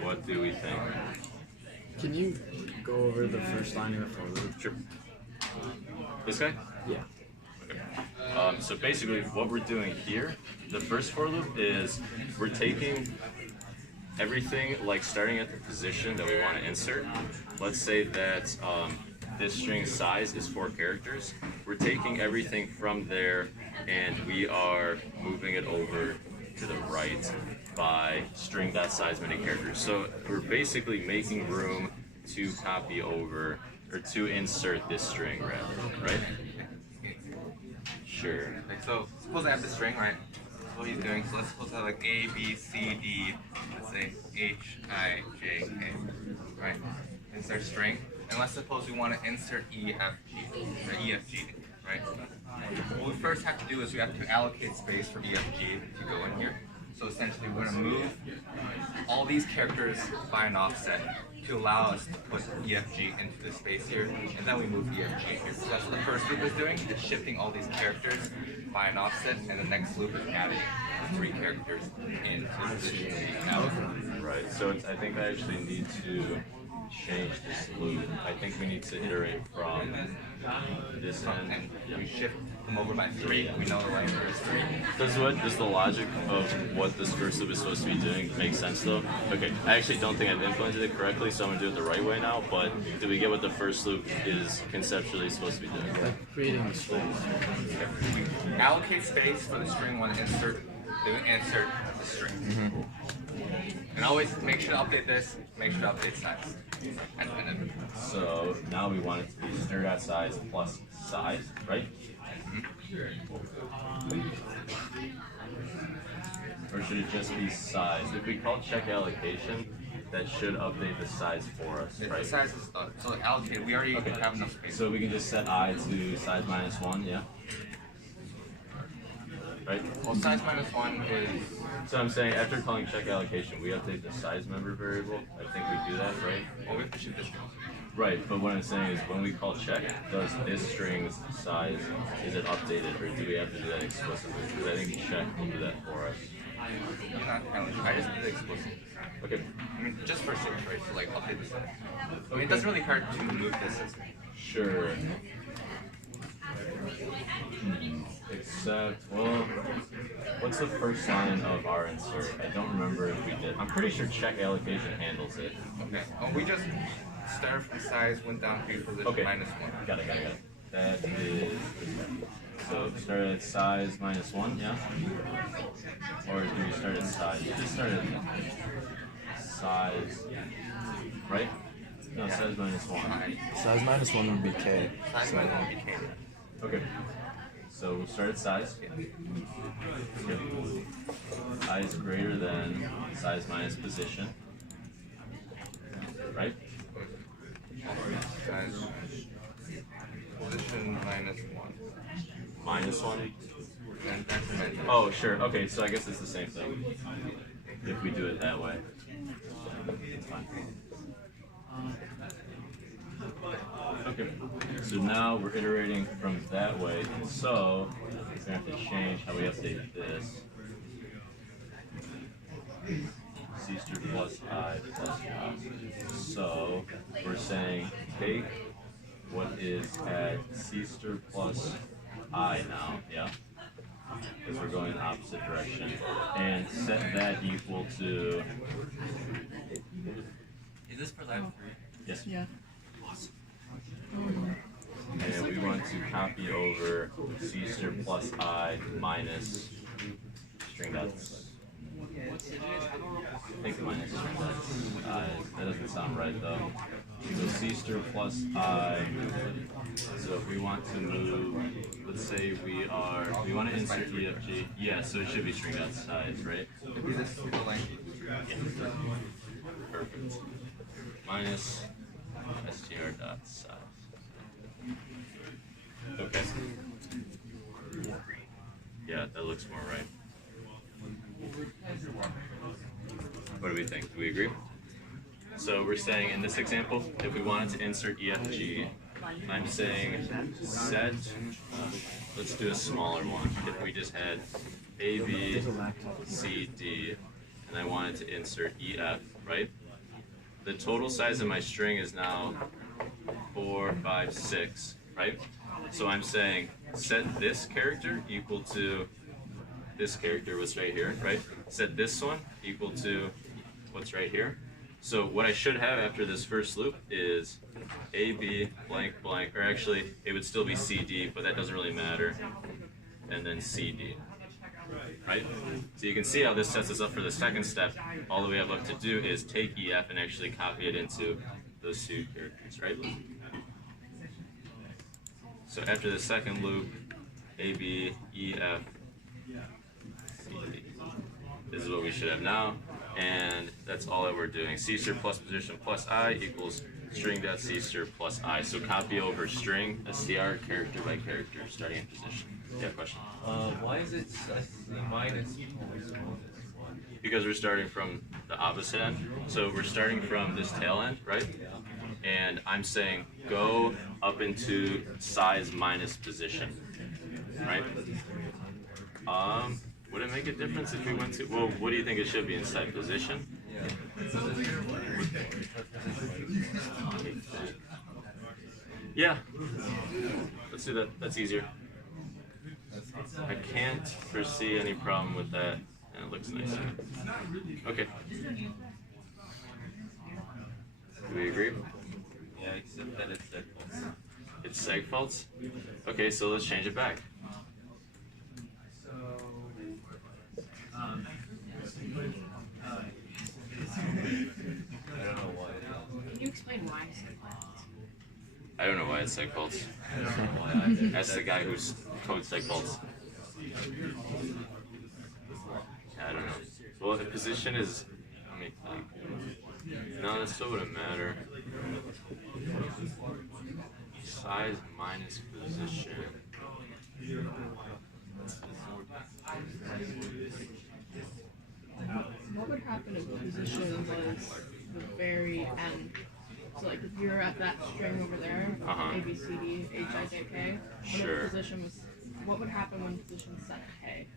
What do we think? Can you go over the first line of the for loop? Sure. This guy? Yeah. So basically what we're doing here, the first for loop is we're taking everything, like starting at the position that we want to insert. Let's say that this string size is 4 characters. We're taking everything from there and we are moving it over to the right by string that size many characters. So we're basically making room to copy over or to insert this string rather, right? Sure. Like, so suppose I have the string, right? That's what he's doing. So let's suppose I have like A, B, C, D, let's say H, I, J, K, right? Insert string. And let's suppose we want to insert E, F, G, or E, F, G, right? What we first have to do is we have to allocate space for E, F, G to go in here. So essentially we're going to move all these characters by an offset to allow us to put EFG into the space here, and then we move EFG here. So that's what the first loop is doing, is shifting all these characters by an offset, and the next loop is adding 3 characters into position. Right, so I think I actually need to change this loop. I think we need to iterate from this end. And we shift them over by 3. We know the length is 3. Does the logic of what this first loop is supposed to be doing make sense though? Okay, I actually don't think I've implemented it correctly, so I'm gonna do it the right way now, but do we get what the first loop is conceptually supposed to be doing? Like creating space. We allocate space for the string one, insert the string. And always make sure to update this, make sure to update size. So now we want it to be stir.size plus size, right? Or should it just be size? If we call check allocation, that should update the size for us, right? The size is so allocated. We already have enough space. So we can just set I to size -1, yeah? Right? Well, size -1 is... So I'm saying after calling check allocation, we update the size member variable. I think we do that, right? Well, we have to shoot this. Right, but what I'm saying is when we call check, does this string's size, is it updated, or do we have to do that explicitly? Because I think check will do that for us. I just did it explicitly. Okay. I mean, just for sake, right? So like update this. I mean, it doesn't really hurt to move this. Sure. Except, well, what's the first line of our insert? I don't remember if we did. I'm pretty sure check allocation handles it. Okay. Oh, we just started from size, went down to position -1. Got it. That is, so start at size -1, yeah? Or do we start at size? You just start at size, right? No, size -1. Size -1 would be K. Size -1 would be K. Okay. So we'll start at size. Okay. I is greater than size minus position. Right? Size position -1. -1? And that's meant. Oh, sure. Okay, so I guess it's the same thing. If we do it that way. It's fine. Okay, so now we're iterating from that way, and so we're going to have to change how we update this. C* plus I plus I. So we're saying take what is at C* plus I now, yeah? Because we're going in the opposite direction. And set that equal to... Is this for live? Yes. Yeah. And we want to copy over C* plus I minus string dots. I think minus string dots. That doesn't sound right though. So C* plus I. So if we want to move, let's say we want to insert EFG. Yeah, so it should be string dot size, right? It'd be this the length. Yeah. Perfect. Minus str dot size. Okay. Yeah, that looks more right. What do we think? Do we agree? So we're saying in this example, if we wanted to insert EFG, I'm saying set, let's do a smaller one. If we just had A, B, C, D, and I wanted to insert EF, right? The total size of my string is now 4, 5, 6, right? So I'm saying set this character equal to this character, what's right here, right? Set this one equal to what's right here. So what I should have after this first loop is AB blank blank, or actually it would still be CD, but that doesn't really matter. And then CD, right? So you can see how this sets us up for the second step. All that we have left to do is take EF and actually copy it into those two characters, right? So after the second loop, AB, EF, CD. This is what we should have now, and that's all that we're doing. C* plus position plus I equals string.C* plus I. So copy over string, str, character by character, starting in position. Yeah, question? Why is it minus? because we're starting from the opposite end. So we're starting from this tail end, right? And I'm saying go up into size minus position, right? Would it make a difference if we went to, well, what do you think it should be inside position? Yeah, let's do that. That's easier. I can't foresee any problem with that, and it looks nicer. Okay. Do we agree? Yeah, except that it's seg faults. It's seg faults? Okay, so let's change it back. Can you explain why seg faults? I don't know why it's seg faults. That's the guy who's codes seg faults. I don't know. Well, the position is, let me think. No, that still wouldn't matter. Size minus position. What would happen if the position was the very end? So like if you're at that string over there, A, B, C, D, H, I, J, K, and Sure. the position was, what would happen when the position is set to K?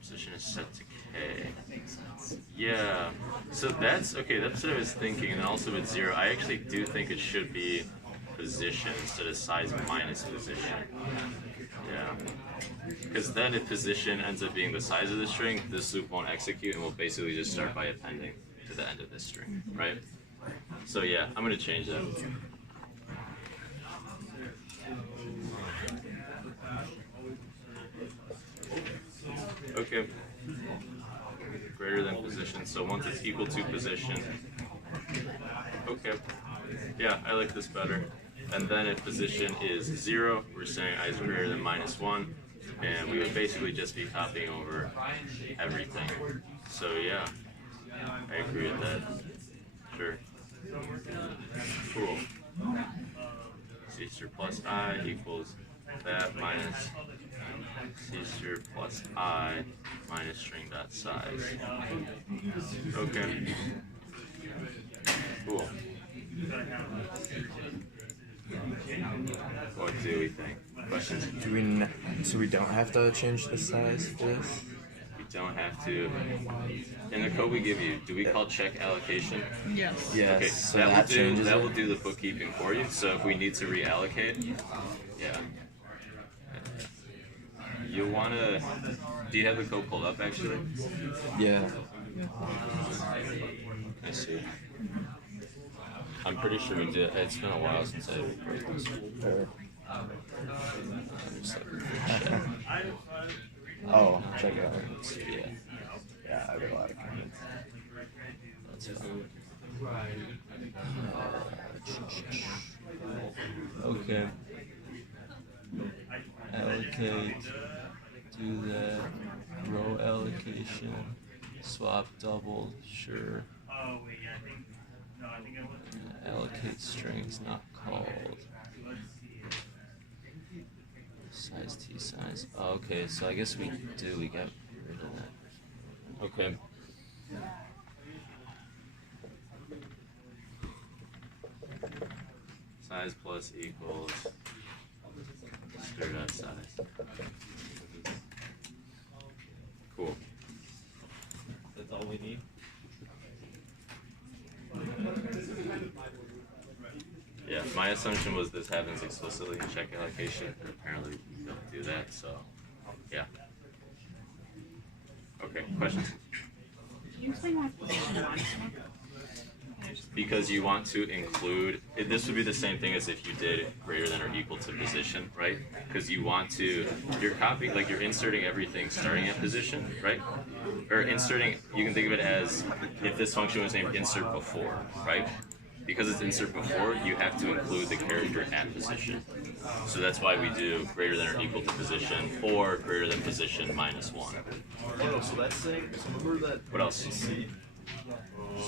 Position is set to K. That makes sense. Yeah. So that's, okay, that's what I was thinking. And also with 0, I actually do think it should be position instead of size minus position. Yeah. Because then if position ends up being the size of the string, this loop won't execute and we'll basically just start by appending to the end of this string, right? So yeah, I'm going to change that. Okay. Greater than position, so once it's equal to position. Okay. Yeah, I like this better. And then if position is 0, we're saying I is greater than -1, and we would basically just be copying over everything. So yeah, I agree with that. Sure. Cool. C stir plus I equals that minus C stir plus I minus string dot size. Okay. Cool. What do we think? Questions? Do we? So we don't have to change the size for this? We don't have to. In the code we give you, do we call check allocation? Yes. Yes. Okay, So that will do the bookkeeping for you. So if we need to reallocate, yeah. You'll wanna. Do you have the code pulled up actually? Yeah. I see. I'm pretty sure we did. It's been a while since I wrote this. I'm just looking for check. Oh, check it out. Yeah. Yeah, I have a lot of comments. That's fine. Okay. Allocate. Do that. Row allocation. Swap double. Sure. Allocate strings not called. Size T size. Oh, okay, so I guess we got rid of that. Okay. Size plus equals stir dot size. Cool. That's all we need. Yeah, my assumption was this happens explicitly in check allocation, and apparently we don't do that, so yeah. Okay, questions? Can you explain why position minus 1? Because you want to include, this would be the same thing as if you did greater than or equal to position, right? Because you want to, you're copying, like you're inserting everything starting at position, right? Or inserting, you can think of it as if this function was named insert before, right? Because it's insert before, you have to include the character at position. So that's why we do greater than or equal to position or greater than position -1. Oh no, so that's saying, so remember that. What else? C,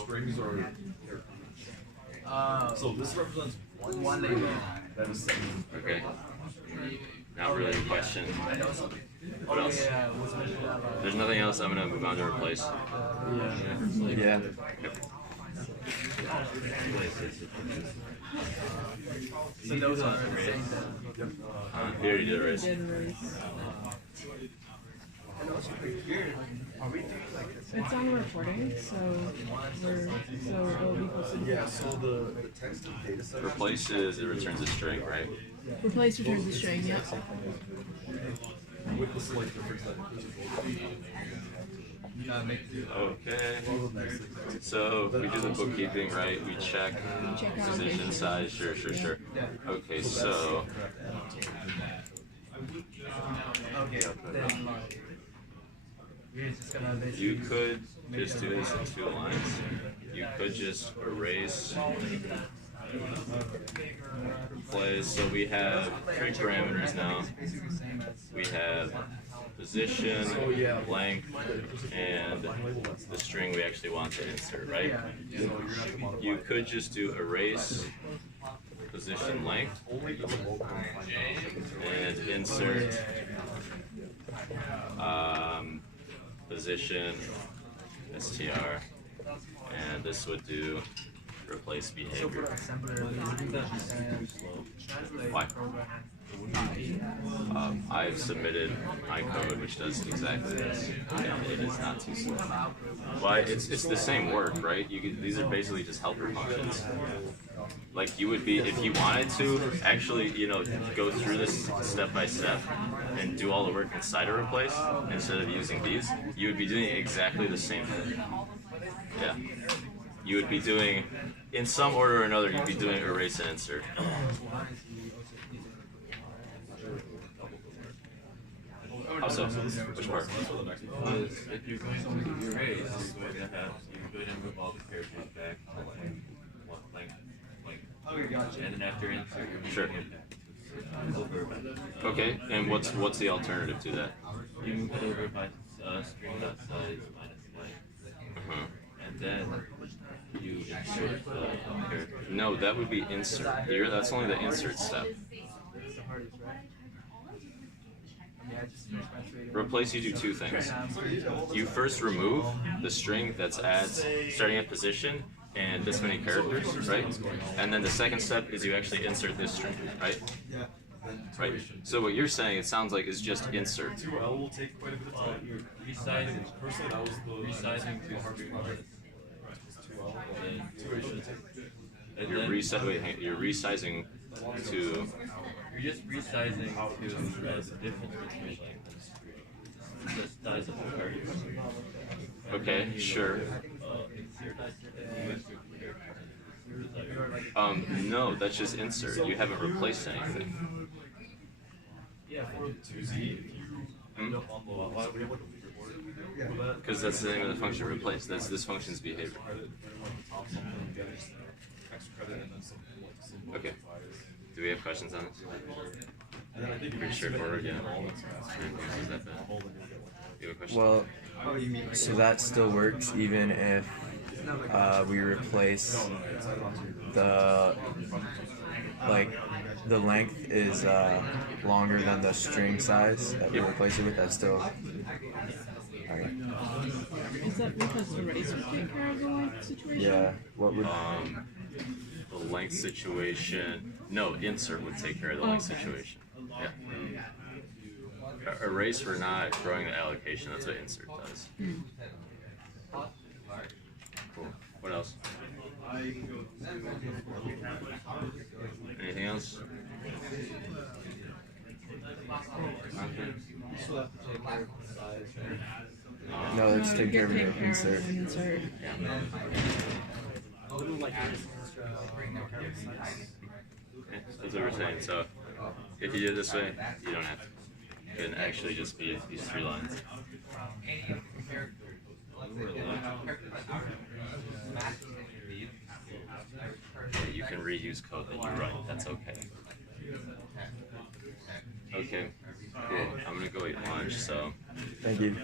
strings are. So this represents one name. That is saying. Okay. Not really a question. What else? There's nothing else. I'm gonna move on to replace. Yeah. So those are the same. He already did erase. Did erase. It's on recording, so it'll be posted. Yeah, so the text and data set. Replaces, it returns a string, right? Replace returns the string, yep. With the slight difference that Okay. So we do the bookkeeping, right? We check Check out position, location. size, sure. Okay, so you could just do this in 2 lines. You could just erase, replace. So we have 3 parameters now. We have position, length, and the string we actually want to insert, right? You could just do erase, position, length, and insert position, str, and this would do replace behavior. Why? I've submitted my code which does exactly this, and it is not too slow. Why? It's the same work, right? These are basically just helper functions. Like you would be, if you wanted to actually, go through this step by step and do all the work inside of replace instead of using these, you would be doing exactly the same thing. Yeah. You would be doing, in some order or another, you'd be doing erase and insert. How so? Which part? If you're going to erase, you're going to move all the characters back and then after insert, Sure. Okay, and what's the alternative to that? You move it over by string.size minus length, and then you insert the character. No, that would be insert. Here, that's only the insert step. Replace, you do 2 things. You first remove the string that's starting at position and this many characters, right? And then the second step is you actually insert this string, right? Right. So what you're saying, it sounds like, is just insert. L will take quite a bit of time. You're resizing. Personally, that was the Resizing to string minus. You're resizing to. You're just resizing to the difference between length and string. The size of the characters. Okay, sure. No, that's just insert. You haven't replaced anything. Because that's the name of the function replace. That's this function's behavior. Okay. Do we have questions on this? Pretty straightforward, yeah. Is that bad? You have a question? Well, so that still works even if we replace the length is longer than the string size that we replace it with. That's still. Alright. Is that because erase would take care of the length situation? Yeah. What would? The length situation. No, insert would take care of the length situation. Yeah. Erase, we're not growing the allocation. That's what insert does. Cool. What else? Anything else? No, let's take care of the insert. Insert. Okay, that's what we're saying. So if you did it this way, you don't have to. It can actually just be these 3 lines. Yeah, you can reuse code that you write. That's okay. Okay, cool. I'm gonna go eat lunch, so. Thank you.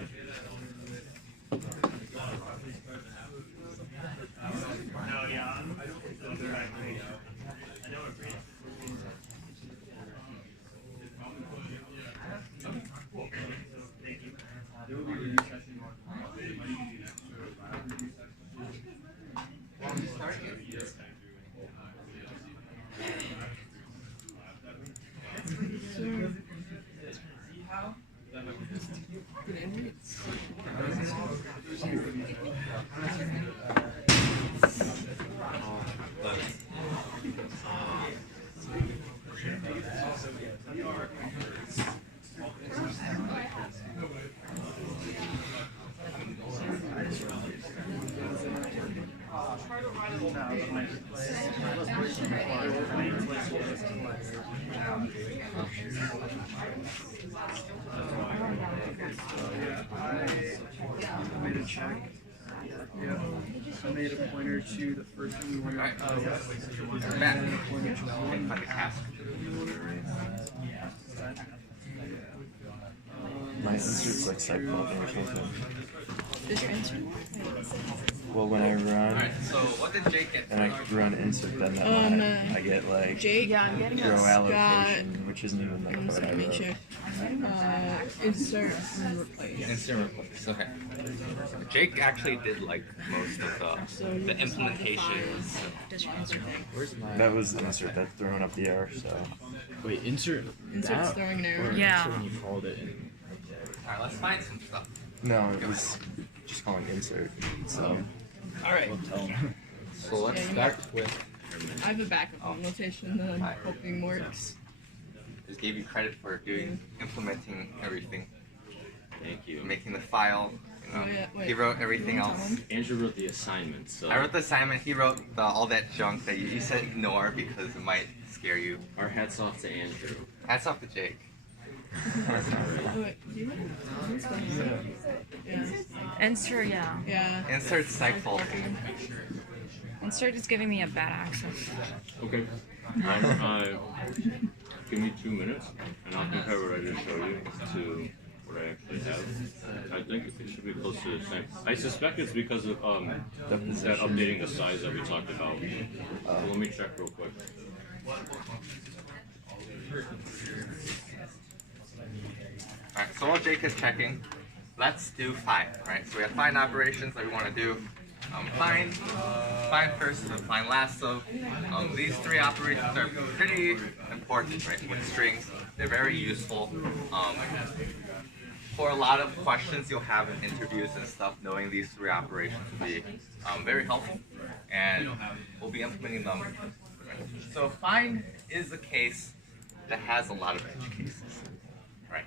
I made a check. Yeah. I made a pointer to the first one we wanted. Alright. Yeah. Back. And a pointer to And find the task. My insert's like side faulting or something. Is your insert? Well, when I run Alright, so what did Jake get? and I run insert, then that I get like Jake row allocation, which isn't even like what I let me wrote. check. Insert and replace. Instant replace. Okay. Jake actually did like most of the implementation. Does your insert thing? Where's my? That was insert that's throwing up the error, so. Wait, insert. Insert's throwing an error. Yeah. When you called it. In. Alright, let's find some stuff. No, it was just calling insert. So. Alright. So let's start with. I have a backup notation that I'm hoping works. Just gave you credit for implementing everything, Thank you. making the file. You know, Oh, yeah, wait. he wrote everything else. Andrew wrote the assignment, so I wrote the assignment. He wrote all that junk that you said ignore because it might scare you. our hats off to Andrew. Hats off to Jake. Oh, wait, do you have it? Yeah. Insert, yeah. Yeah. Insert psych faulting. Insert is giving me a bad access. Okay. Give me 2 minutes, and I'll compare what I just showed you to what I actually have. I think it should be close to the same. I suspect it's because of that updating the size that we talked about. So let me check real quick. Alright, so while Jake is checking, let's do find, right? So we have find operations that we want to do. Find first and find last. So these three operations are pretty important, right? With strings, they're very useful. For a lot of questions you'll have in interviews and stuff, knowing these three operations will be very helpful, and we'll be implementing them. So find is a case that has a lot of edge cases, right?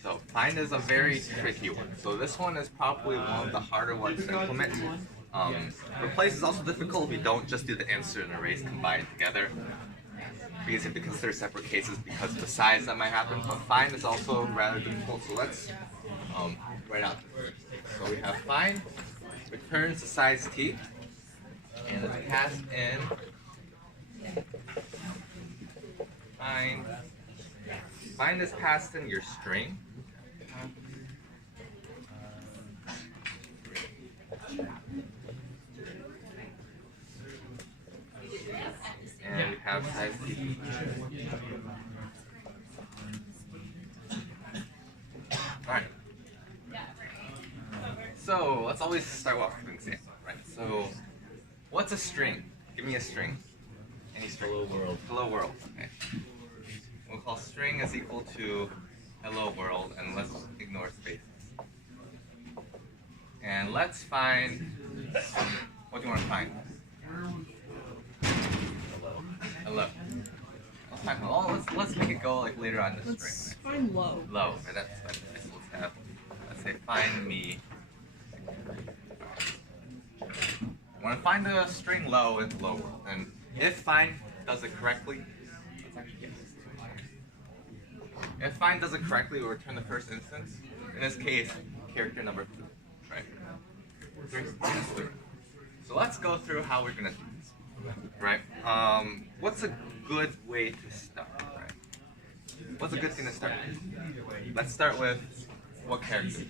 So find is a very tricky one. So this one is probably one of the harder ones to implement. Replace is also difficult if you don't just do the insert and erase combined together, because you have to consider separate cases because of the size that might happen. But find is also rather difficult. So let's write out. So we have find returns the size t, and it's passed in find is passed in your string. And we have size t. Alright. So let's always start off with an example, right? So what's a string? Give me a string. Any string. Hello world. Hello world. Okay. We'll call string is equal to hello world, and let's ignore spaces. And let's find, what do you want to find? Hello. Let's find hello. Let's make it go like later on in the Let's string. find low. Low. Okay, that's let's say find me. I want to find the string low in hello world, and if find does it correctly, let's actually get this. If find does it correctly, we'll return the first instance. In this case, character number 3, right? 3. So let's go through how we're gonna do this, right? What's a good way to start, right? What's a good thing to start with? Let's start with what characters?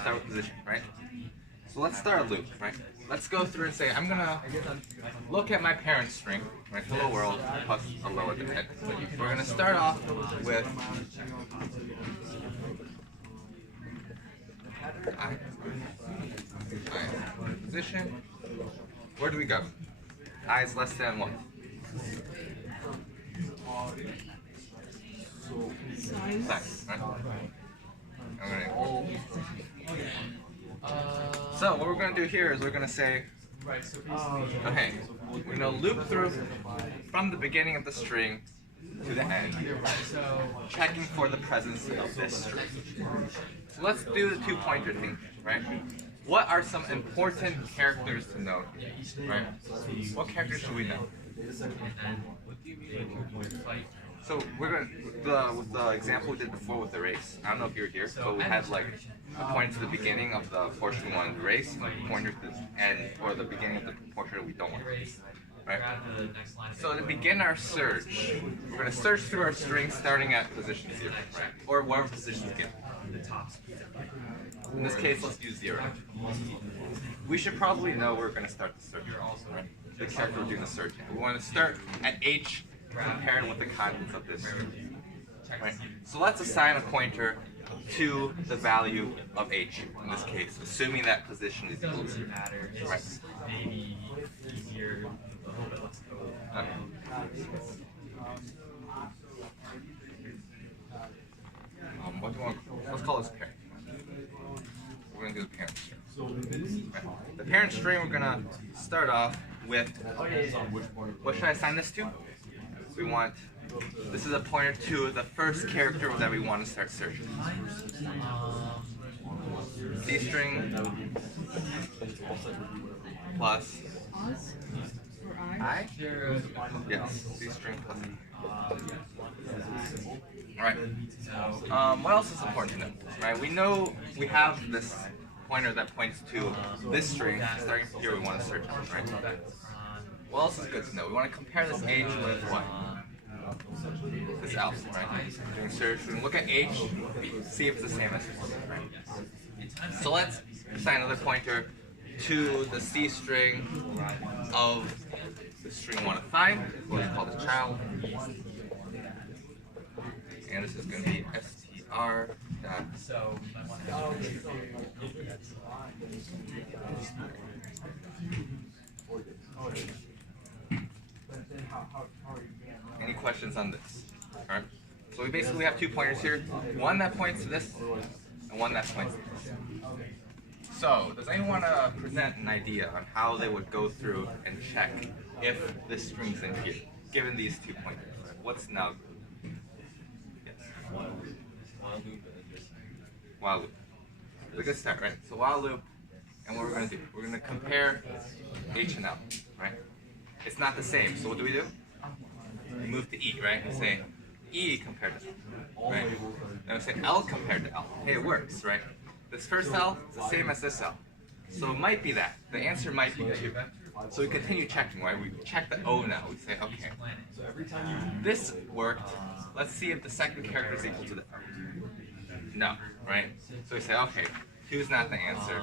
Start with position, right? So let's start a loop, right? Let's go through and say, I'm gonna look at my parent string, right? Hello world, plus a low at the head. We're gonna start off with I position. Where do we go? I is less than what? Size, right? So what we're going to do here is we're going to say, okay, we're going to loop through from the beginning of the string to the end, checking for the presence of this string. So let's do the 2-pointer thing, right? what are some important characters to know? Right? What characters should we know? So we're gonna with the example we did before with the race. I don't know if you were here, but we had like a pointer to the beginning of the portion we wanted to race, and a pointer to the end or the beginning of the portion we don't want to race. Right? So to begin our search, we're gonna search through our string starting at position 0, right? Or whatever position is given. In this case, let's use 0. We should probably know where we're going to start the search. Right? The character we're doing the search. We want to start at H compared with the contents of this string. Right? So let's assign a pointer to the value of H in this case, assuming that position is equal to 0. Right? Okay. What do you want? Let's call this parent. We're going to do the parent string. Okay. The parent string, we're going to start off with, what should I assign this to? We want, this is a pointer to the first character that we want to start searching. C string plus I? Yes, C string plus I. Alright. What else is important to know? Right, we know we have this pointer that points to this string. Starting from here, we want to search it, right? What else is good to know? We want to compare this H with what? This alpha, right? Doing search, we can look at H, see if it's the same as this, right? So let's assign another pointer to the C string of the string we want to find, what we call the child. And this is going to be str dot. Any questions on this? Alright. So we basically have two pointers here. One that points to this, and one that points to this. So, does anyone want to present an idea on how they would go through and check if this string's in here, given these 2 pointers? What's now? While loop. It's a good start, right? So while loop, and what we're going to do, we're going to compare H and L, right? It's not the same, so what do? We move to E, right? And say E compared to L, right? Then we say L compared to L. Hey, it works, right? This first L is the same as this L. So it might be that. The answer might be 2. So we continue checking, right? We check the O now. We say, okay, this worked. Let's see if the second character is equal to the L. No, right? So we say, okay, 2 is not the answer.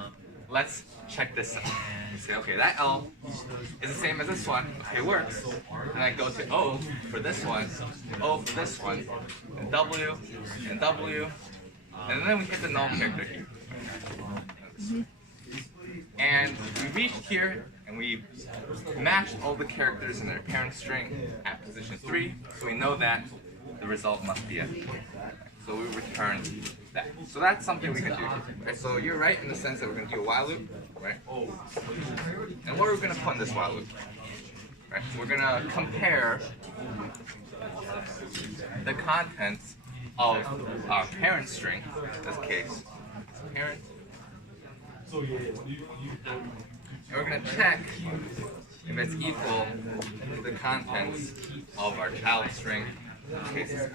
Let's check this out. We say, okay, that L is the same as this one. Okay, it works. And I go to O for this one, O for this one, and W, and then we hit the null character here. And we reached here, and we matched all the characters in their parent string at position 3, so we know that the result must be a. So we return that. So that's something we can do. Right? So you're right in the sense that we're going to do a while loop, right? And what are we going to put in this while loop? Right? So we're going to compare the contents of our parent string, in this case, parent. And we're going to check if it's equal to the contents of our child string, in this case.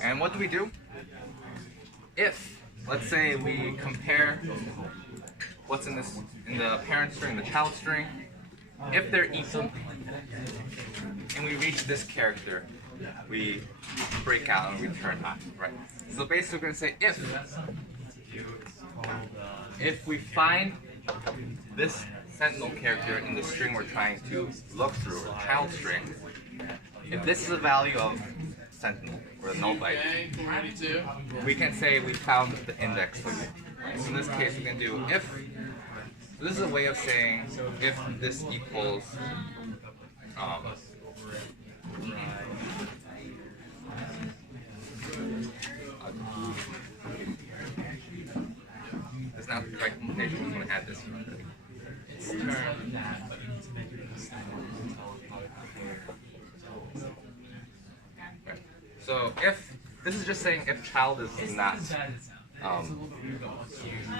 And what do? If, let's say, we compare what's in the parent string, the child string, if they're equal, and we reach this character, we break out and return I, right? So basically we're going to say if we find this sentinel character in the string we're trying to look through, or child string, if this is a value of sentinel, or a null byte, we can say we found the index for it. So in this case, we can do if. So this is a way of saying if this equals it's not the correct implementation. I'm going to add this. So if this is just saying if child is not,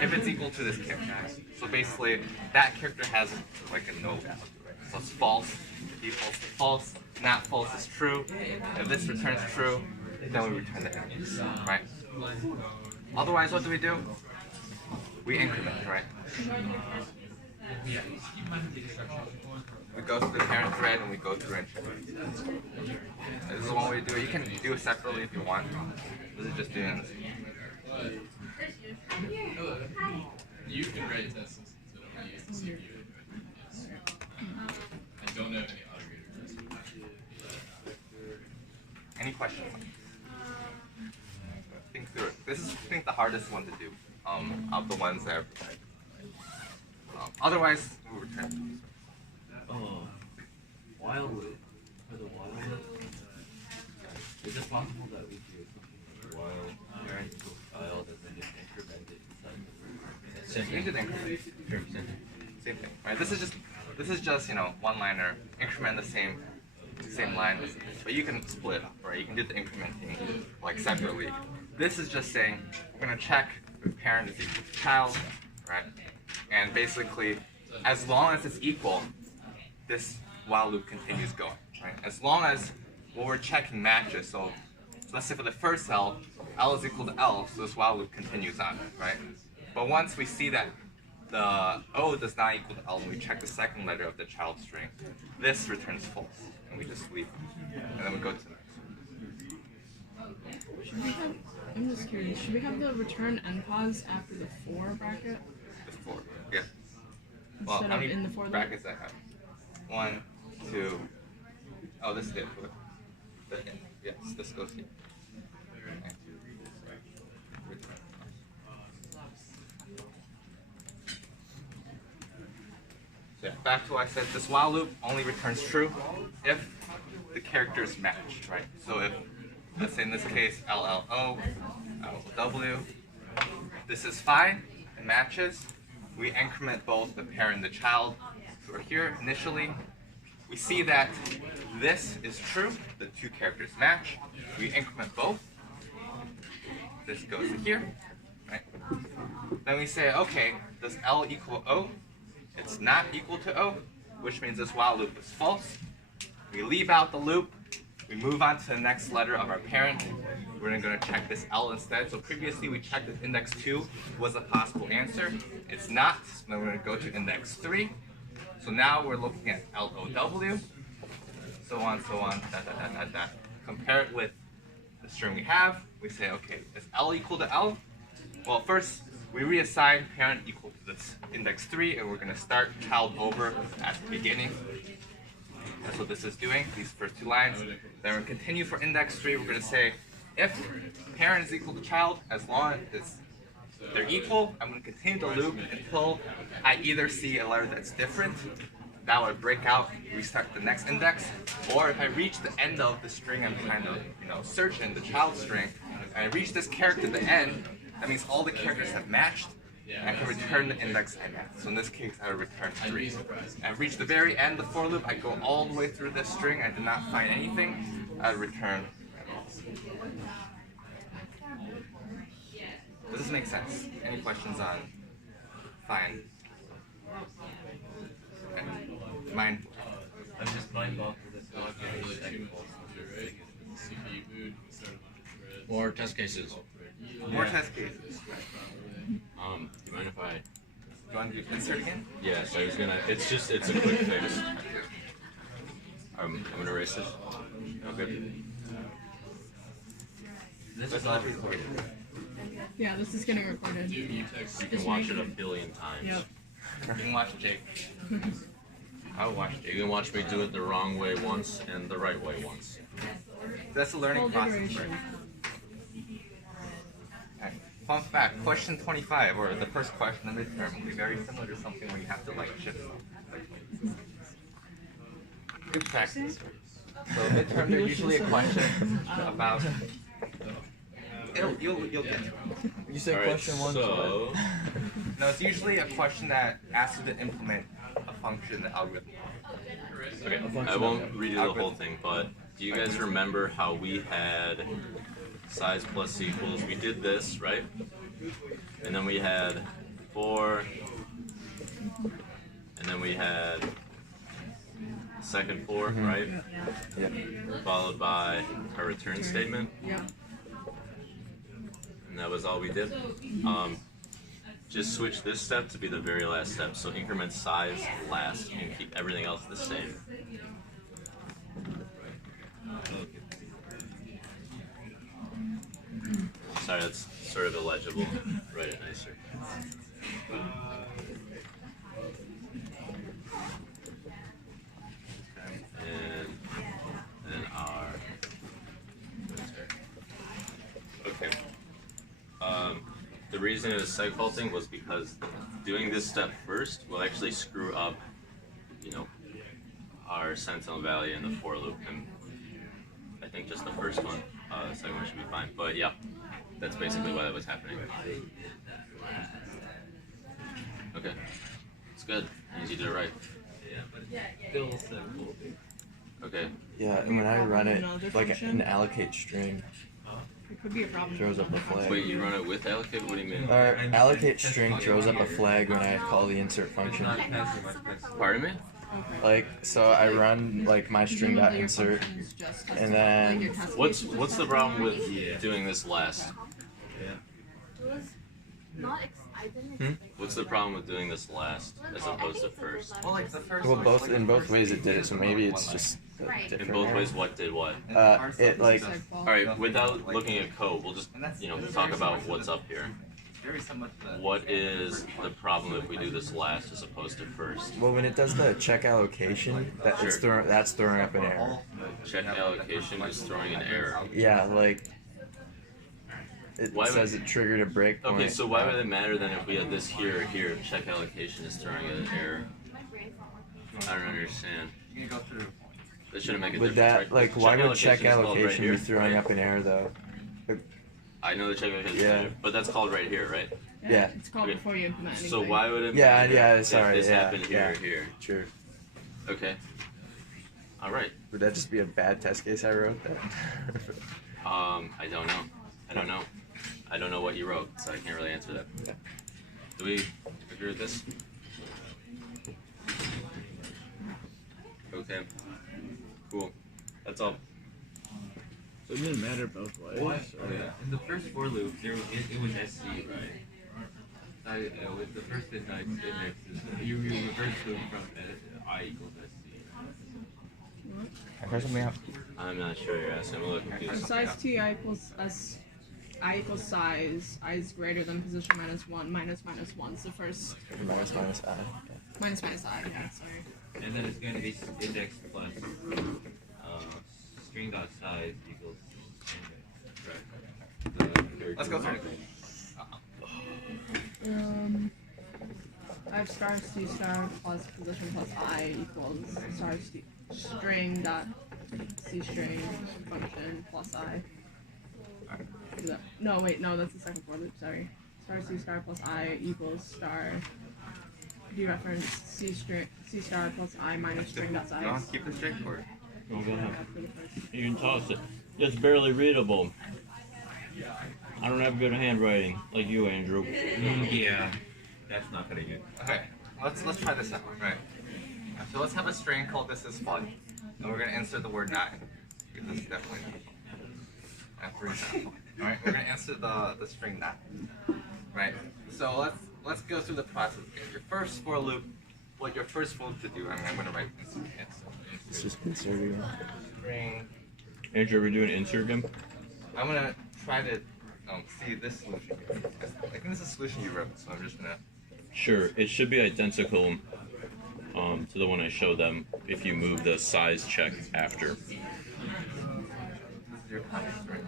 if it's equal to this character. So basically, that character has like a no value, right? So it's false, defaults to false, not false is true. If this returns true, then we return the index, right? Otherwise, what do? We increment, right? We go through the parent thread and we go through increment. This is one way to do it. You can do it separately if you want. This is just doing this. You can write tests that only use the CPU. I don't have any autograder tests. Any questions? Think through it. This is, I think, the hardest one to do of the ones that are provided. Otherwise, we'll return. While loop. For the while loop, is it possible that we do something like while parent equals child and then just increment it inside the Same thing. Sure, same thing. Same thing. Right. This is just one-liner. Increment the same line, but you can split up, right? You can do the incrementing like separately. This is just saying we're gonna check if parent is equal to child, right? And basically, as long as it's equal, this while loop continues going, right? As long as what we're checking matches, so let's say for the first L is equal to L, so this while loop continues on, right? But once we see that the O does not equal to L, and we check the second letter of the child string, this returns false, and we just leave it. And then we go to the next one. Should we have, I'm just curious, should we have the return and pause after the for bracket? The for, yeah. Well, Instead how of many in the for loop? brackets I have? 1, 2. Oh, this is it. Yes, this goes here. So yeah, back to what I said. This while loop only returns true if the characters match, right? So if, let's say in this case, LLO, LW, this is fine, it matches. We increment both the parent and the child. So here, initially, we see that this is true, the two characters match. We increment both. This goes to here, right? Then we say, okay, does L equal O? It's not equal to O, which means this while loop is false. We leave out the loop. We move on to the next letter of our parent. We're going to check this L instead. So previously we checked if index 2 was a possible answer. It's not, so then we're going to go to index 3. So now we're looking at LOW, so on, compare it with the string we have. We say, okay, is L equal to L? Well, first, we reassign parent equal to this index 3, and we're going to start child over at the beginning. That's what this is doing, these first two lines. Then we're going to continue for index 3. We're going to say, if parent is equal to child, as long as they're equal, I'm going to continue the loop until I either see a letter that's different, that would break out, restart the next index, or if I reach the end of the string I'm trying to search in, the child string, and I reach this character at the end, that means all the characters have matched, and I can return the index I matched. So in this case, I would return 3. And I've reached the very end of the for loop, I go all the way through this string, I did not find anything, I would return. Does this make sense? Any questions on find? Okay. Mind. I'm just mindful for this not getting technical. More test cases. More test cases. Do you mind if I? You want to do insert again? Yes, I was gonna. It's a quick fix. I'm gonna erase this. Okay. This is all recorded. Yeah, this is getting recorded. You can watch it a billion times. Yep. You can watch Jake. I'll watch Jake. You can watch me do it the wrong way once and the right way once. That's a learning Full process, duration. right? Okay. Fun fact, question 25, or the first question in the midterm, will be very similar to something where you have to shift something. Good practice. So midterm, there's usually a question about. You'll get to it. You said All question right, 1. So No, it's usually a question that asks you to implement a function in the algorithm. okay, I won't read you the whole thing, but do you guys remember how we had size plus equals? We did this, right? And then we had 4, and then we had second 4, right? Yeah. Followed by a return statement. Yeah. And that was all we did. Just switch this step to be the very last step. So increment size last and keep everything else the same. Sorry, that's sort of illegible. Write it nicer. And then R. Okay. The reason it was segfaulting was because doing this step first will actually screw up, you know, our sentinel value in the for loop, and I think just the first one, the second one should be fine. But yeah, that's basically why that was happening. Okay, it's good. Means you did it right. Still segfaulting. Okay. Yeah, and when I run it, like an allocate string, It could be a problem. throws up a flag. Wait, you run it with allocate? What do you mean? Allocate string throws up a flag when I call the insert function. Pardon me? Like, so I run like my string dot insert, and then What's the problem with doing this last? What's the problem with doing this last as opposed to first? Well, like the first. well, both in both ways it did it. So maybe it's just different. In both ways, what did what? It like All right, without looking at code, we'll just talk about what's up here. What is the problem if we do this last as opposed to first? well when it does the check allocation, that's throwing up an error. Check allocation is throwing an error. Yeah, like it Why says would- it triggered a breakpoint. Okay, so why would it matter then if we had this here or here? Check allocation is throwing an error. I don't understand. You go through. That shouldn't make a Would difference, that right? like why would check is called right allocation here, be throwing right? up an error though? I know the check allocation, Yeah. but that's called right here, right? Yeah. It's called Okay. before you implement anything. So why would it Yeah, matter yeah, if sorry, this yeah, happened here yeah. or here? True. Okay. All right. Would that just be a bad test case I wrote then? I don't know. I don't know. I don't know what you wrote, so I can't really answer that. Yeah. Do we agree with this? Okay. Cool. That's all. So it didn't matter both ways. In the first for loop, it was SC, right? With the first index, you reverse loop from I equals SC. I'm not sure you're asking. I'm a little confused. Size T I equals S. I equals size. I is greater than position minus 1 minus 1. So first minus I. minus I. Yeah, sorry. And then it's going to be index plus string dot size equals index. Let's go through. I have star C star plus position plus I equals star C string dot C string function plus I. No, wait, no, that's the second for loop, sorry. Star C star plus I equals star dereference C star plus I minus string dot size. You want to keep this straightforward? We're gonna have, After the first. you can toss it. It's barely readable. I don't have good handwriting like you, Andrew. Yeah, that's not going to get. Okay, let's try this out. Right. So let's have a string called this is fun, and we're gonna insert the word 9. This is definitely not fun. For example. All right, we're gonna insert the string 9. Right. So let's go through the process again. Your first for loop. What your first for loop to do? I'm gonna write this. It's just inserting. String. Andrew, are we doing insert again? I'm gonna try to see this solution. I think this is a solution you wrote, so I'm just gonna. Sure, it should be identical to the one I showed them if you move the size check after. This is your comments, right?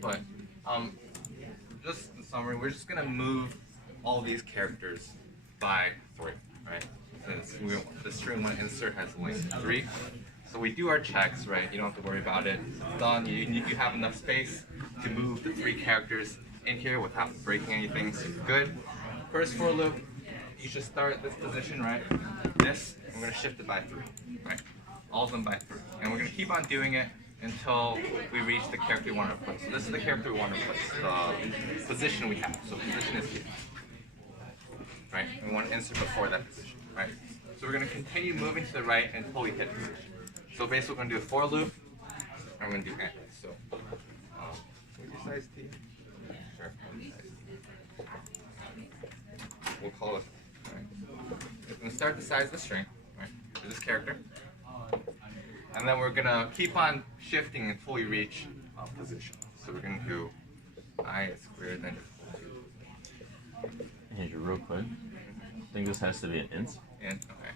But just in summary, we're just gonna move all these characters by 3, right? Since the string one insert has length 3. So we do our checks, right? You don't have to worry about it. It's done. You have enough space to move the 3 characters in here without breaking anything, so you're good. First for loop, you should start at this position, right? This, we're going to shift it by 3, right? All of them by 3. And we're going to keep on doing it until we reach the character we want to replace. So this is the character we want to replace, the position we have. So position is here, right? We want to insert before that position, right? So we're going to continue moving to the right until we hit position. So basically we're going to do a for loop, and we're going to do end. So, what's your size T? Sure. We'll call it, right? We're going to start the size of the string, right, for this character. And then we're going to keep on shifting until we reach position. So we're going to do I is greater than or equal to. Andrew, real quick. I think this has to be an int. Int, okay.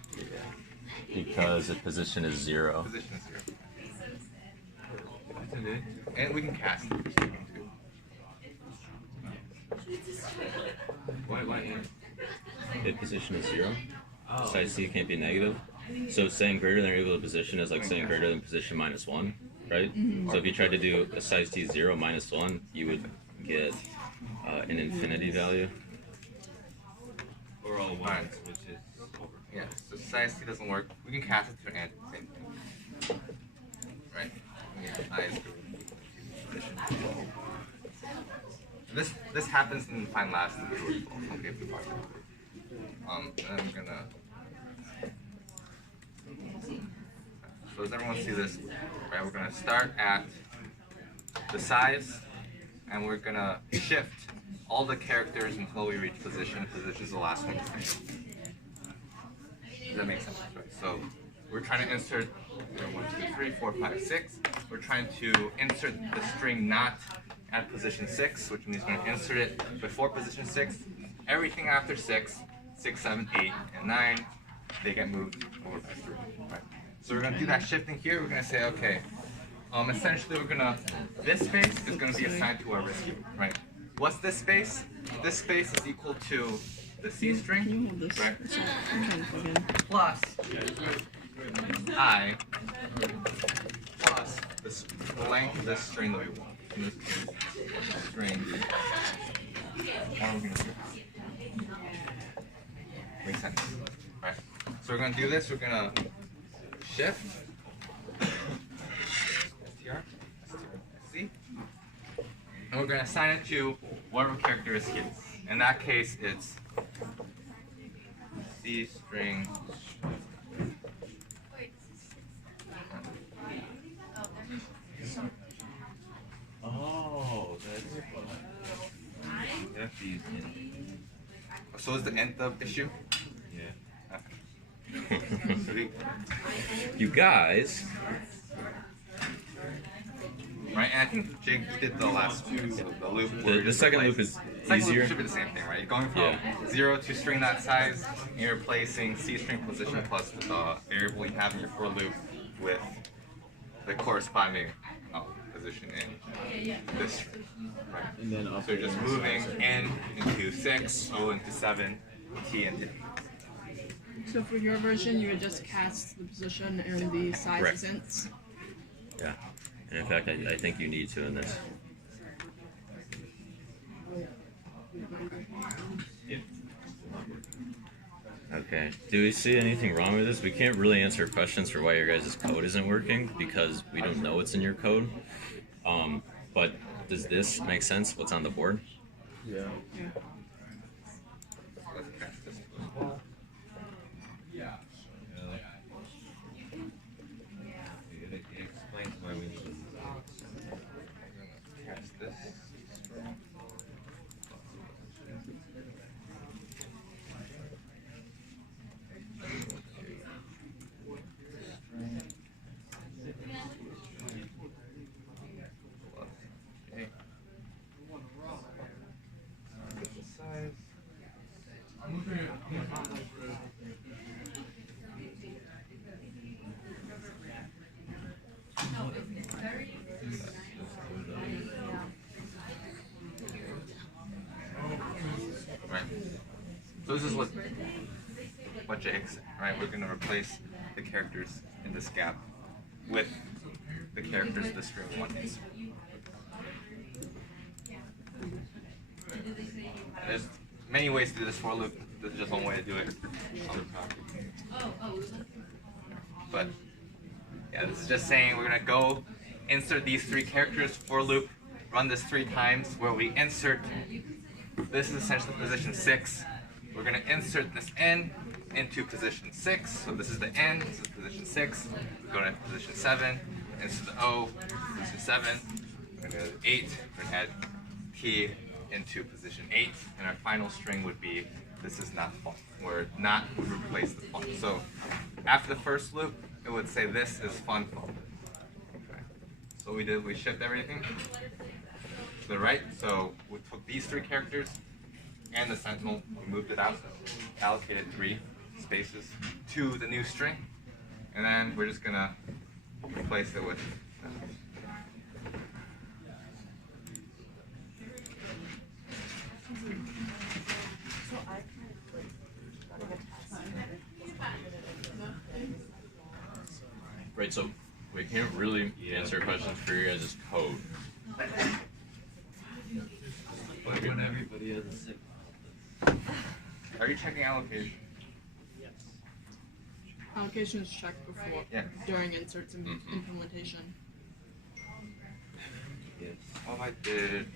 Because the position is 0. Position is 0. And we can cast it. Why? If position is 0, size t can't be negative. So saying greater than or equal to position is like saying greater than position minus 1, right? So if you tried to do a size t 0 minus 1, you would get an infinity value. Or all ones, which is over. Yeah, so size t doesn't work. We can cast it to an end. Same thing. Right? Yeah, I is position. This happens in find last in the true or false. Okay, if we talk about it. And I'm gonna. So does everyone see this? Right, we're gonna start at the size, and we're gonna shift all the characters until we reach position. Position is the last one. Does that make sense? Right. So we're trying to insert 1, 2, 3, 4, 5, 6. We're trying to insert the string not at position 6, which means we're going to insert it before position 6. Everything after 6, 6, 7, 8, and 9, they get moved over by 3. Right? So we're going to do that shifting here. We're going to say, okay, essentially we're going to, this space is going to be assigned to our rescue, right? What's this space? This space is equal to the C string, right? Plus I plus the length of this string that we want. In this case, string. What are we going to do? Makes sense, right? So we're going to do this. We're going to shift str, C, and we're going to assign it to whatever character is here. In that case, it's C string. Oh, that's the int. So is the nth the issue? Yeah. You guys. Right, and I think Jake did the last two, the loop. The second loop is second easier. loop should be the same thing, right? You're going from 0 to string that size, and you're replacing C string position plus the variable you have in your for loop with the corresponding position in this string. Right? And then so you're just moving N into 6, O into 7, T into 8. So for your version, you would just cast the position and the size Correct. as ints? Yeah. And in fact, I think you need to in this. Okay. Do we see anything wrong with this? We can't really answer questions for why your guys' code isn't working because we don't know what's in your code. But does this make sense? What's on the board? Yeah. Let's cast this as well. It explains why we need Cast this. Okay. Size. Right. So this is what Jake said, right? We're gonna replace the characters in this gap with the characters the string wants. There's many ways to do this for loop. This is just one way to do it. but yeah, this is just saying we're gonna go insert these 3 characters for loop, run this 3 times where we insert, this is essentially position 6. We're gonna insert this N into position 6. So this is the N, this is position 6. We go to position 7, insert the O, position 7. We're gonna do 8, we're gonna add T into position 8, and our final string would be this is not fun, where not would replace the fun. So after the first loop, it would say this is fun. Okay. So we did, we shipped everything to the right. So we took these 3 characters and the sentinel, we moved it out, allocated 3 spaces to the new string, and then we're just gonna replace it with Right, so we can't really answer questions for your guys' code. When everybody has a sick. Are you checking allocation? Yes. Allocation is checked before, during inserts and implementation. Yes. All I did.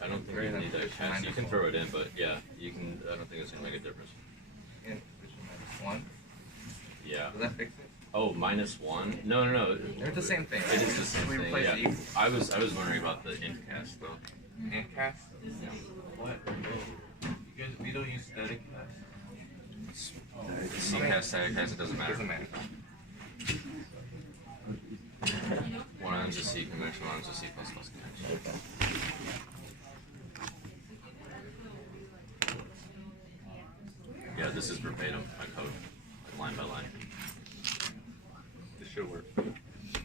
I don't think you need that cast. You can throw it in, but yeah, you can. I don't think it's gonna make a difference. In position -1. Yeah. Does that fix it? Oh, -1? No. They're the same thing. It is the same We thing. replace Yeah. the equal. I was wondering about the int cast though. Int cast? Yeah. What? You guys, we don't use static cast. C cast, static cast, it doesn't matter. Doesn't matter. One of them's a C convention, one of them's a C++ convention. Yeah, this is verbatim, my code, like line by line. This should work.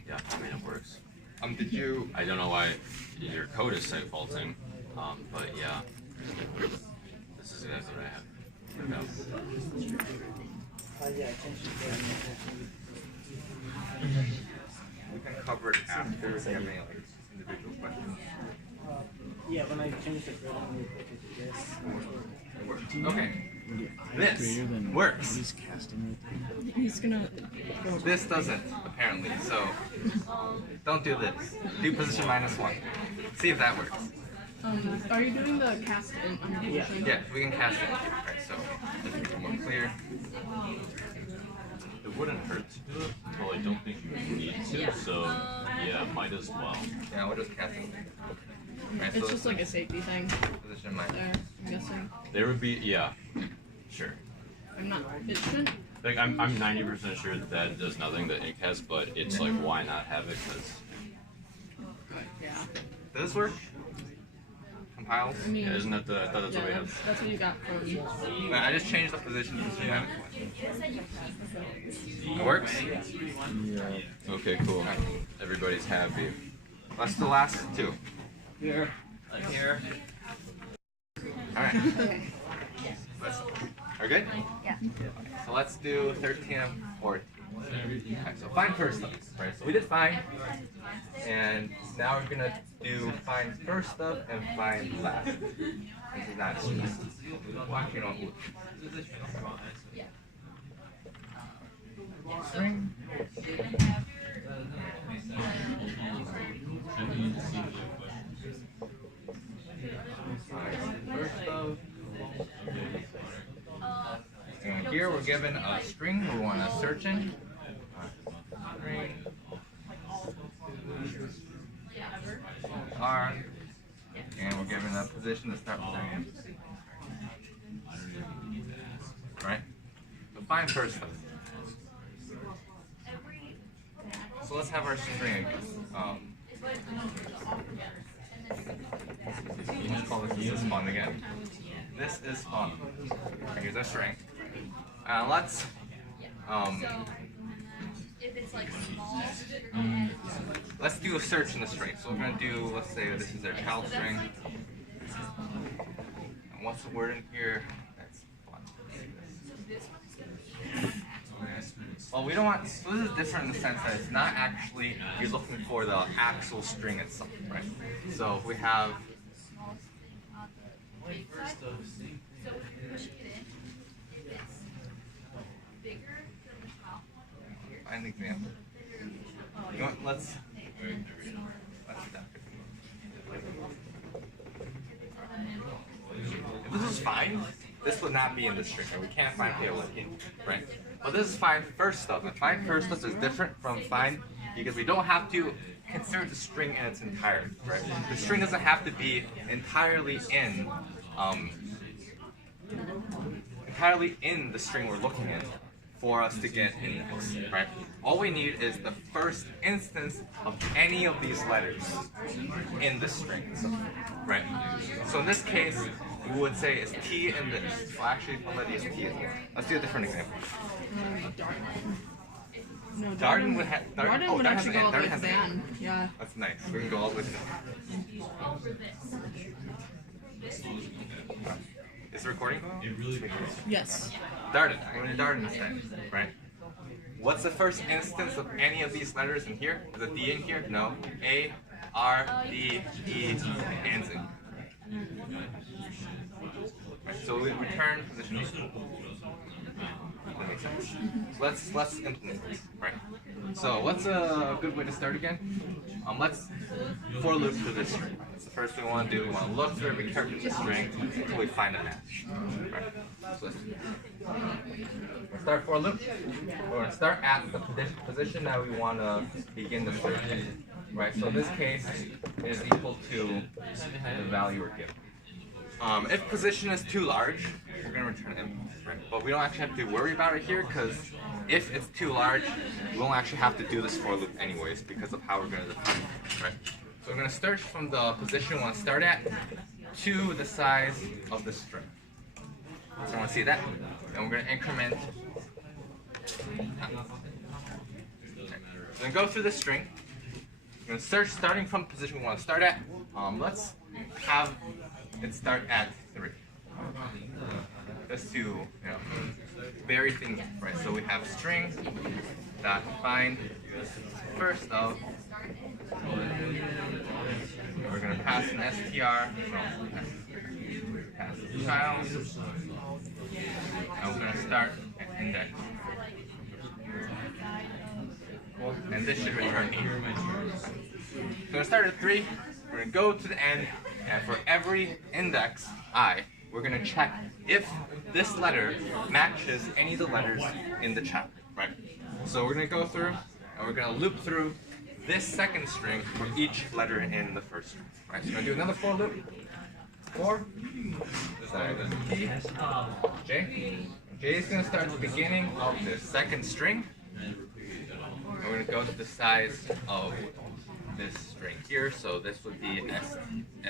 Yeah, I mean it works. Did you? I don't know why your code is site faulting, but yeah, this is exactly what I have. We can cover it after if you have any like individual questions. Yeah, when I change the grid, I'm going to put this. It works. Okay. This works. He's gonna. This doesn't, apparently, so don't do this. Do position -1. See if that works. Are you doing the cast in on position? Yeah, we can cast it. Alright, so let's make it more clear. It wouldn't hurt to do it, but I don't think you need to, so yeah, might as well. Yeah, we'll just cast it. Alright, It's just like a safety thing. Position -. There, I'm guessing. There would be, yeah, sure. I'm not. It shouldn't. Like I'm 90% sure that does nothing, the ink has, but it's like why not have it? Because Yeah. Does this work? Compiles? I mean, yeah, isn't that the? I thought that's what we had. that's what you got from. I just changed the position to position -1. It works? Yeah. Okay, cool. Everybody's happy. That's the last 2. Here. Here. Alright. Are we good? Yeah. So let's do 13 and 14. Okay, so find first stuff, right? So we did find, and now we're gonna do find first stuff and find last. This is not watching on string. First stuff. And here we're given a string we want to search in. String R, and we're given a position to start with. Right? So find first stuff. So let's have our string again. Let's call this fun again. This is fun. Here's our string. Let's If it's like small, let's do a search in the string. So we're gonna do, let's say this is our child string. And what's the word in here? That's fun. Well, we don't want, so this is different in the sense that it's not actually, you're looking for the actual string itself, right? So we have, so pushing it in, if it's bigger, find an example. You know what? Let's stop it. If this is fine, this would not be in the string. Right? We can't find payload here, right? But this is find first stuff. And find first stuff is different from find because we don't have to consider the string in its entirety, right? The string doesn't have to be entirely in the string we're looking at for us to get index, right? All we need is the first instance of any of these letters in the string, right? So in this case, we would say it's T in this. Well, actually, I'll let use T as well. Let's do a different example. No, Darden would have. Darden would actually go all the way to the end. Yeah. That's nice. We can go all the way to the end. Is the recording going? Yes. Darden. I'm going to Darden instead, right? What's the first instance of any of these letters in here? Is a D in here? No. A, R, D, E, and Z. Right, so we return position. That makes sense. So let's implement this, right? So what's a good way to start again? Let's for loop through this string. That's the first thing we want to do. We want to look through every character in the string until we find a match. Right? So let's do this. Start for loop. We're going to start at the position that we want to begin the search. Right? So in this case, it is equal to the value we're given. If position is too large, we're going to return it. Right? But we don't actually have to worry about it here because if it's too large, we won't actually have to do this for loop anyways because of how we're going to define it. Right? So we're going to start from the position we want to start at to the size of the string. So I want to see that. And we're going to increment. So then go through the string. We're going to search starting from the position we want to start at. Let's have it start at 3. Just to vary things, right? So we have string dot find first of. We're going to pass an str. Pass the child. And we're going to start at index. Cool. And this should return 8. So we're going to start at 3. We're going to go to the end, and for every index I, we're going to check if this letter matches any of the letters in the chapter, right? So we're going to go through, and we're going to loop through this second string for each letter in the first string, right? So we're going to do another for loop. For T, J. J is going to start at the beginning of the second string. And we're going to go to the size of this string here, so this would be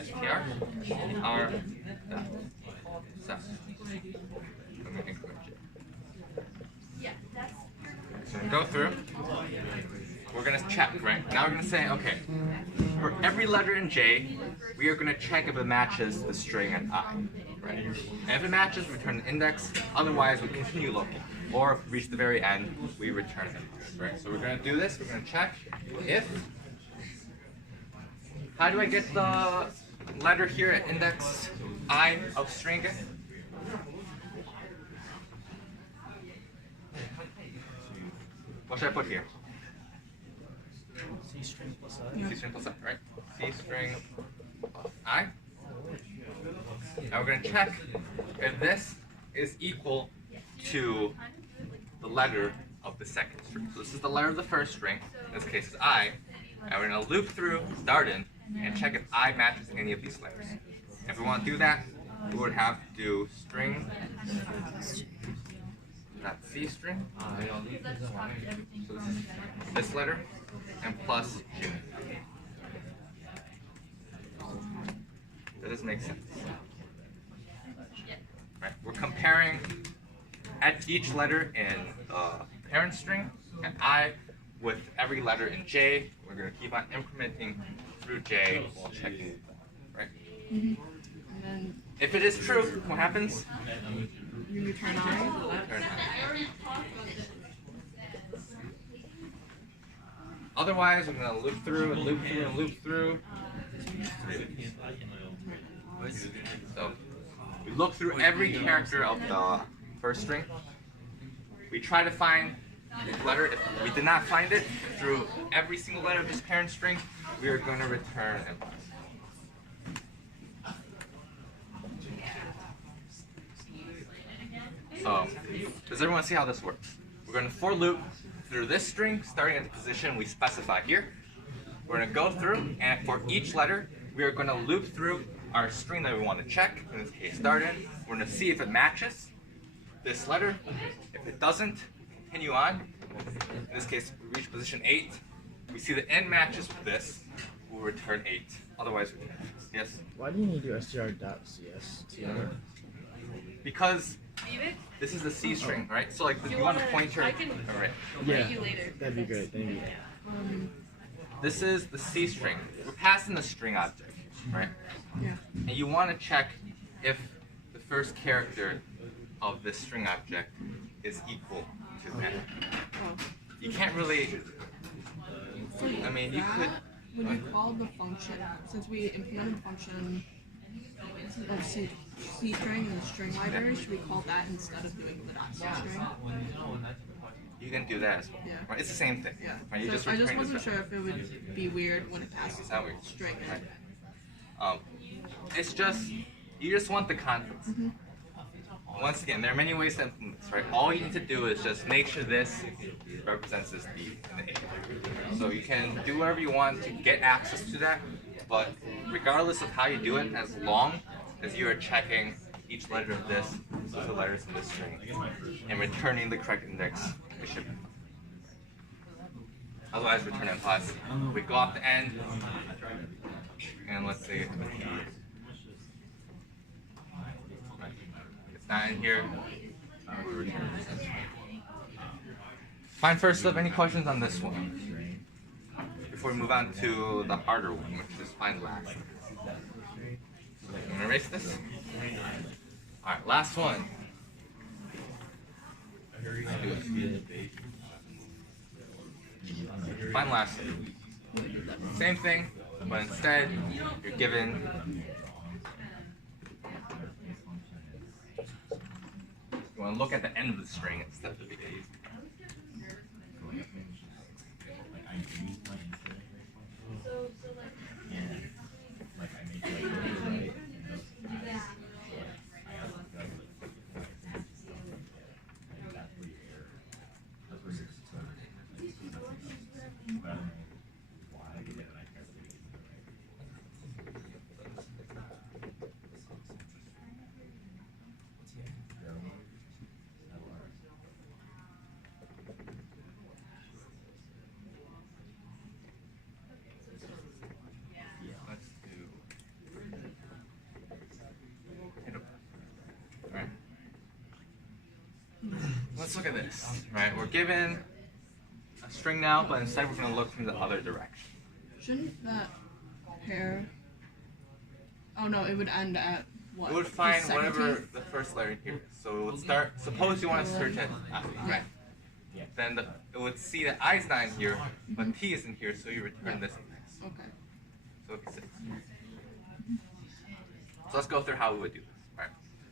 str r. I'm going to increment J. So we're going to go through. We're going to check, right? Now we're going to say, okay, for every letter in J, we are going to check if it matches the string at I, right? And if it matches, we return the index. Otherwise, we continue looking. Or if we reach the very end, we return it, right? So we're going to do this. We're going to check if. How do I get the letter here at index I of string? What should I put here? C string plus I. C string plus I, right? C string plus I. Now we're going to check if this is equal to the letter of the second string. So this is the letter of the first string. In this case is I. And we're going to loop through Darden and check if I matches any of these letters. If we want to do that, we would have to do string dot C string. So this is this letter and plus J. That doesn't make sense. Right? We're comparing at each letter in the parent string and I with every letter in J. We're going to keep on incrementing through J while checking, right? And then if it is true, what happens? you return I. Return I. Otherwise, we're going to loop through and loop through and loop through. So we look through every character of the first string. We try to find letter. If we did not find it through every single letter of this parent string, we are going to return n plus. So, does everyone see how this works? We're going to for loop through this string, starting at the position we specify here. We're going to go through, and for each letter, we are going to loop through our string that we want to check, in this case start in. We're going to see if it matches this letter. If it doesn't, continue on. In this case, we reach position 8. We see the n matches with this, we'll return 8. Otherwise, we return 6. Yes? Why do you need to do str.cs together? Because this is the C string, right? So like, you want a pointer. I can Alright. Yeah, you later. that'd be great. Thank you. This is the C string. We're passing the string object, right? Yeah. And you want to check if the first character of this string object is equal to n. You can't really. I mean, you could. When you call the function, since we implemented the function of C string in the string library, should we call that instead of doing the .c string? You can do that as well. Yeah. Right? It's the same thing. Yeah. Right? You So just I just return wasn't the sure if it would be weird when it passes It's not weird. string. Right. It's just, you just want the contents. Once again, there are many ways to implement this, right? All you need to do is just make sure this represents this D in the A. So you can do whatever you want to get access to that, but regardless of how you do it, as long as you are checking each letter of this with the letters in this string and returning the correct index, it should be fine. Otherwise, return n plus. We go off the end, and let's say it's not in here. We return this. Fine. First up, any questions on this one before we move on to the harder one, which is find last? You want to erase this? All right, last one. Let's do it. Find last. Same thing, but instead you're given you want to look at the end of the string instead of the beginning. Let's look at this, right? We're given a string now, but instead we're going to look from the other direction. Shouldn't that pair? Oh no, it would end at what? It would The find second whatever T? the first letter here is. So it would start, suppose you want to search at I, right? Then it would see that I is not in here, but T is in here, so you return this index. Okay. So it'd be 6. So let's go through how we would do this, right?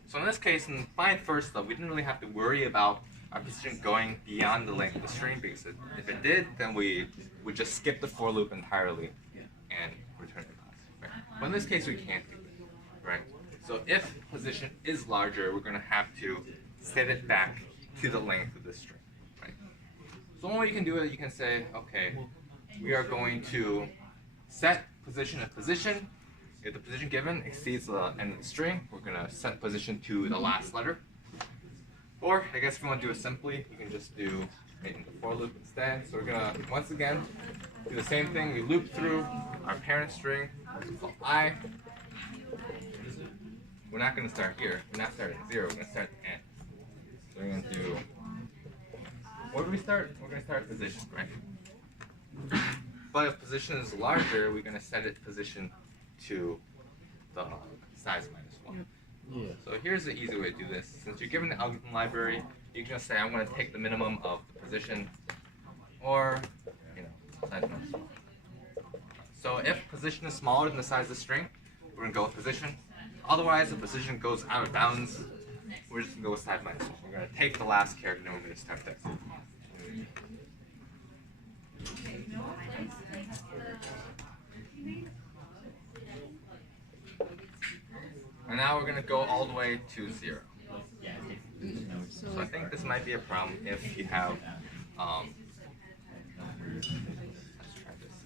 So in this case, in find first though, we didn't really have to worry about our position going beyond the length of the string, because if it did, then we would just skip the for loop entirely and return the class. Right? But in this case, we can't do it, right? So if position is larger, we're going to have to set it back to the length of the string, right? So one way you can do it, you can say, okay, we are going to set position at position. If the position given exceeds the end of the string, we're going to set position to the last letter. Or, I guess if you want to do it simply, you can just do a for loop instead. So we're going to, once again, do the same thing. We loop through our parent string, called I. We're not going to start here. We're not starting at 0. We're going to start at n. So we're going to do, where do we start? We're going to start at position, right? But if position is larger, we're going to set its position to the size minus 1. Yeah. So here's the easy way to do this. Since you're given the algorithm library, you can just say I'm going to take the minimum of the position, or size minus 1. So if position is smaller than the size of the string, we're going to go with position. Otherwise, if position goes out of bounds, we're just going to go with size minus 1. We're going to take the last character and we're going to start there. And now we're going to go all the way to 0. So So I think this might be a problem if you have, let's try this.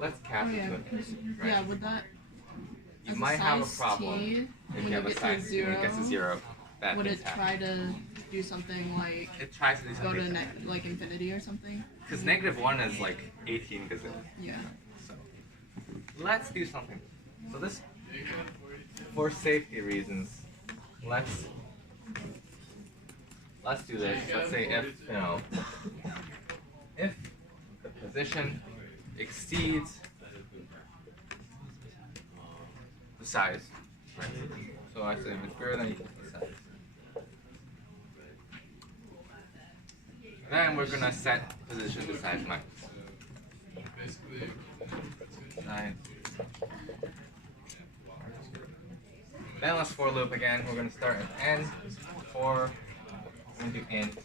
Let's cast it to an end, right? yeah, would that You as might have a size problem T, if when you have a get to size T, when it gets to 0, bad would things it happen. try to do something like It tries to do go something. to like infinity or something? Because -1 is like 18 gazillion. Yeah. So let's do something. So this, for safety reasons, let's do this. Let's say if if the position exceeds the size, right? So I say if it's greater than or equal to the size. Then we're gonna set position to size minus. Size. Then let's for loop again. We're gonna start at n. For we're gonna do int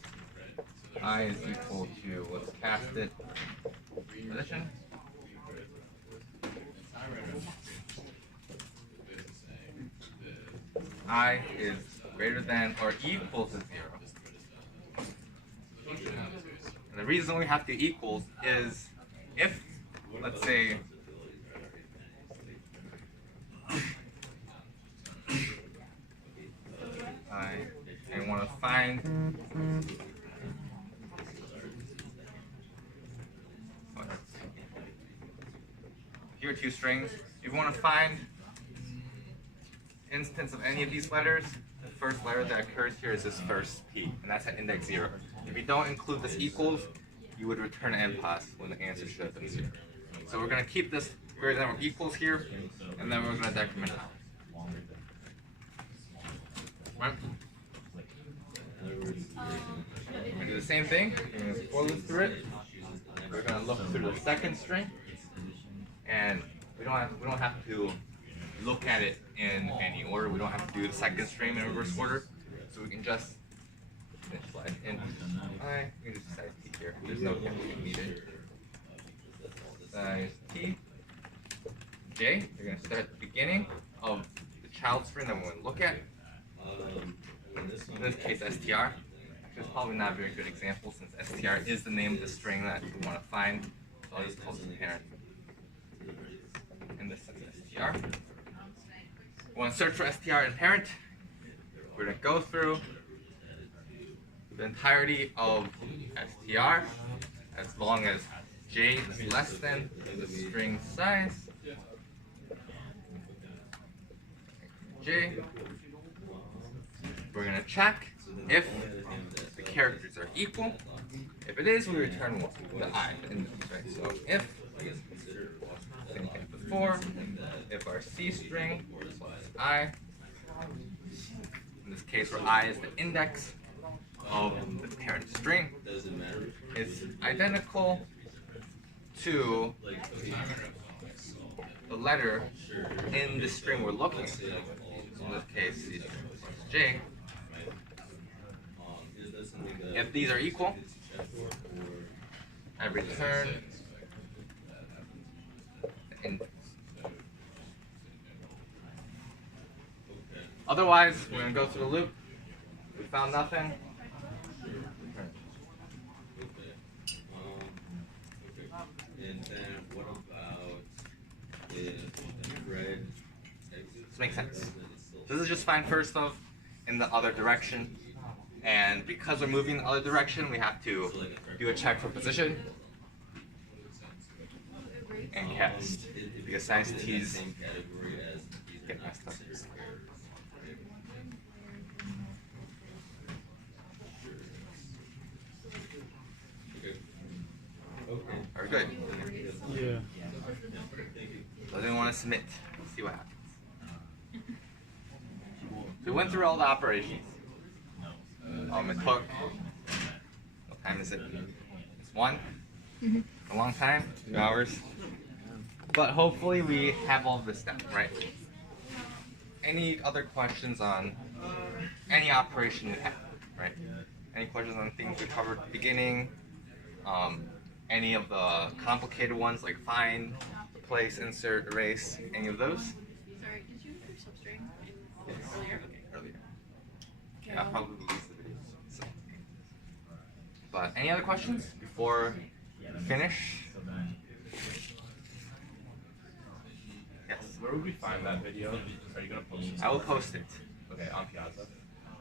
I is equal to, let's cast it, position. I is greater than or equal to 0. And the reason we have to equals is if, let's say, I want to find here are 2 strings. If you want to find instance of any of these letters, the first letter that occurs here is this first P, and that's at index 0. If you don't include this equals, you would return impasse when the answer should have been 0. So we're going to keep this greater than or equals here, and then we're going to decrement out. Right? We're going to do the same thing. We're going to for loop through it. We're going to look through the second string, and we don't have to look at it in any order. We don't have to do the second string in reverse order. So we can just initialize int I. We can just size t here. There's no calculation needed. Size t. J. We're going to start at the beginning of the child string that we're going to look at. In this case, str. Actually, it's probably not a very good example since str is the name of the string that we want to find. So I'll just call this parent. And this is str. We want to search for str in parent. We're going to go through the entirety of str as long as j is less than the string size. J. We're going to check if the characters are equal. If it is, we return 1, the I index, right? So if, same thing before, if our C string plus I, in this case where I is the index of the parent string, is identical to the letter in the string we're looking at. So in this case, C string plus J. If these are equal, I return the index. Otherwise, we're going to go through the loop. We found nothing. And then what about if red This makes sense. This is just fine first off in the other direction. And because we're moving in the other direction, we have to do a check for position and cast. Because size t's get messed up. Are we good? Yeah. Does anyone want to submit? Let's see what happens. So we went through all the operations. It took, what time is it? It's 1? A long time, 2 hours. But hopefully we have all of this down, right? any other questions on any operation you have, right? Any questions on things we covered at the beginning? Any of the complicated ones like find, replace, insert, erase, any of those? Sorry, did you do substring Yes. earlier? Earlier. Yeah, I'll probably release the videos. So. But any other questions before we finish? Yes. Where would we find that video? Are you gonna post it? I will post it. Okay, on Piazza.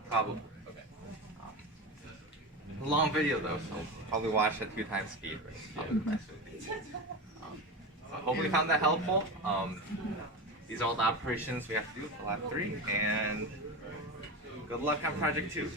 Probably. Okay. Long video though, so probably watch at 2 times speed. Right? Probably the best way to do it. So hopefully you found that helpful. These are all the operations we have to do for lab 3, and good luck on project 2.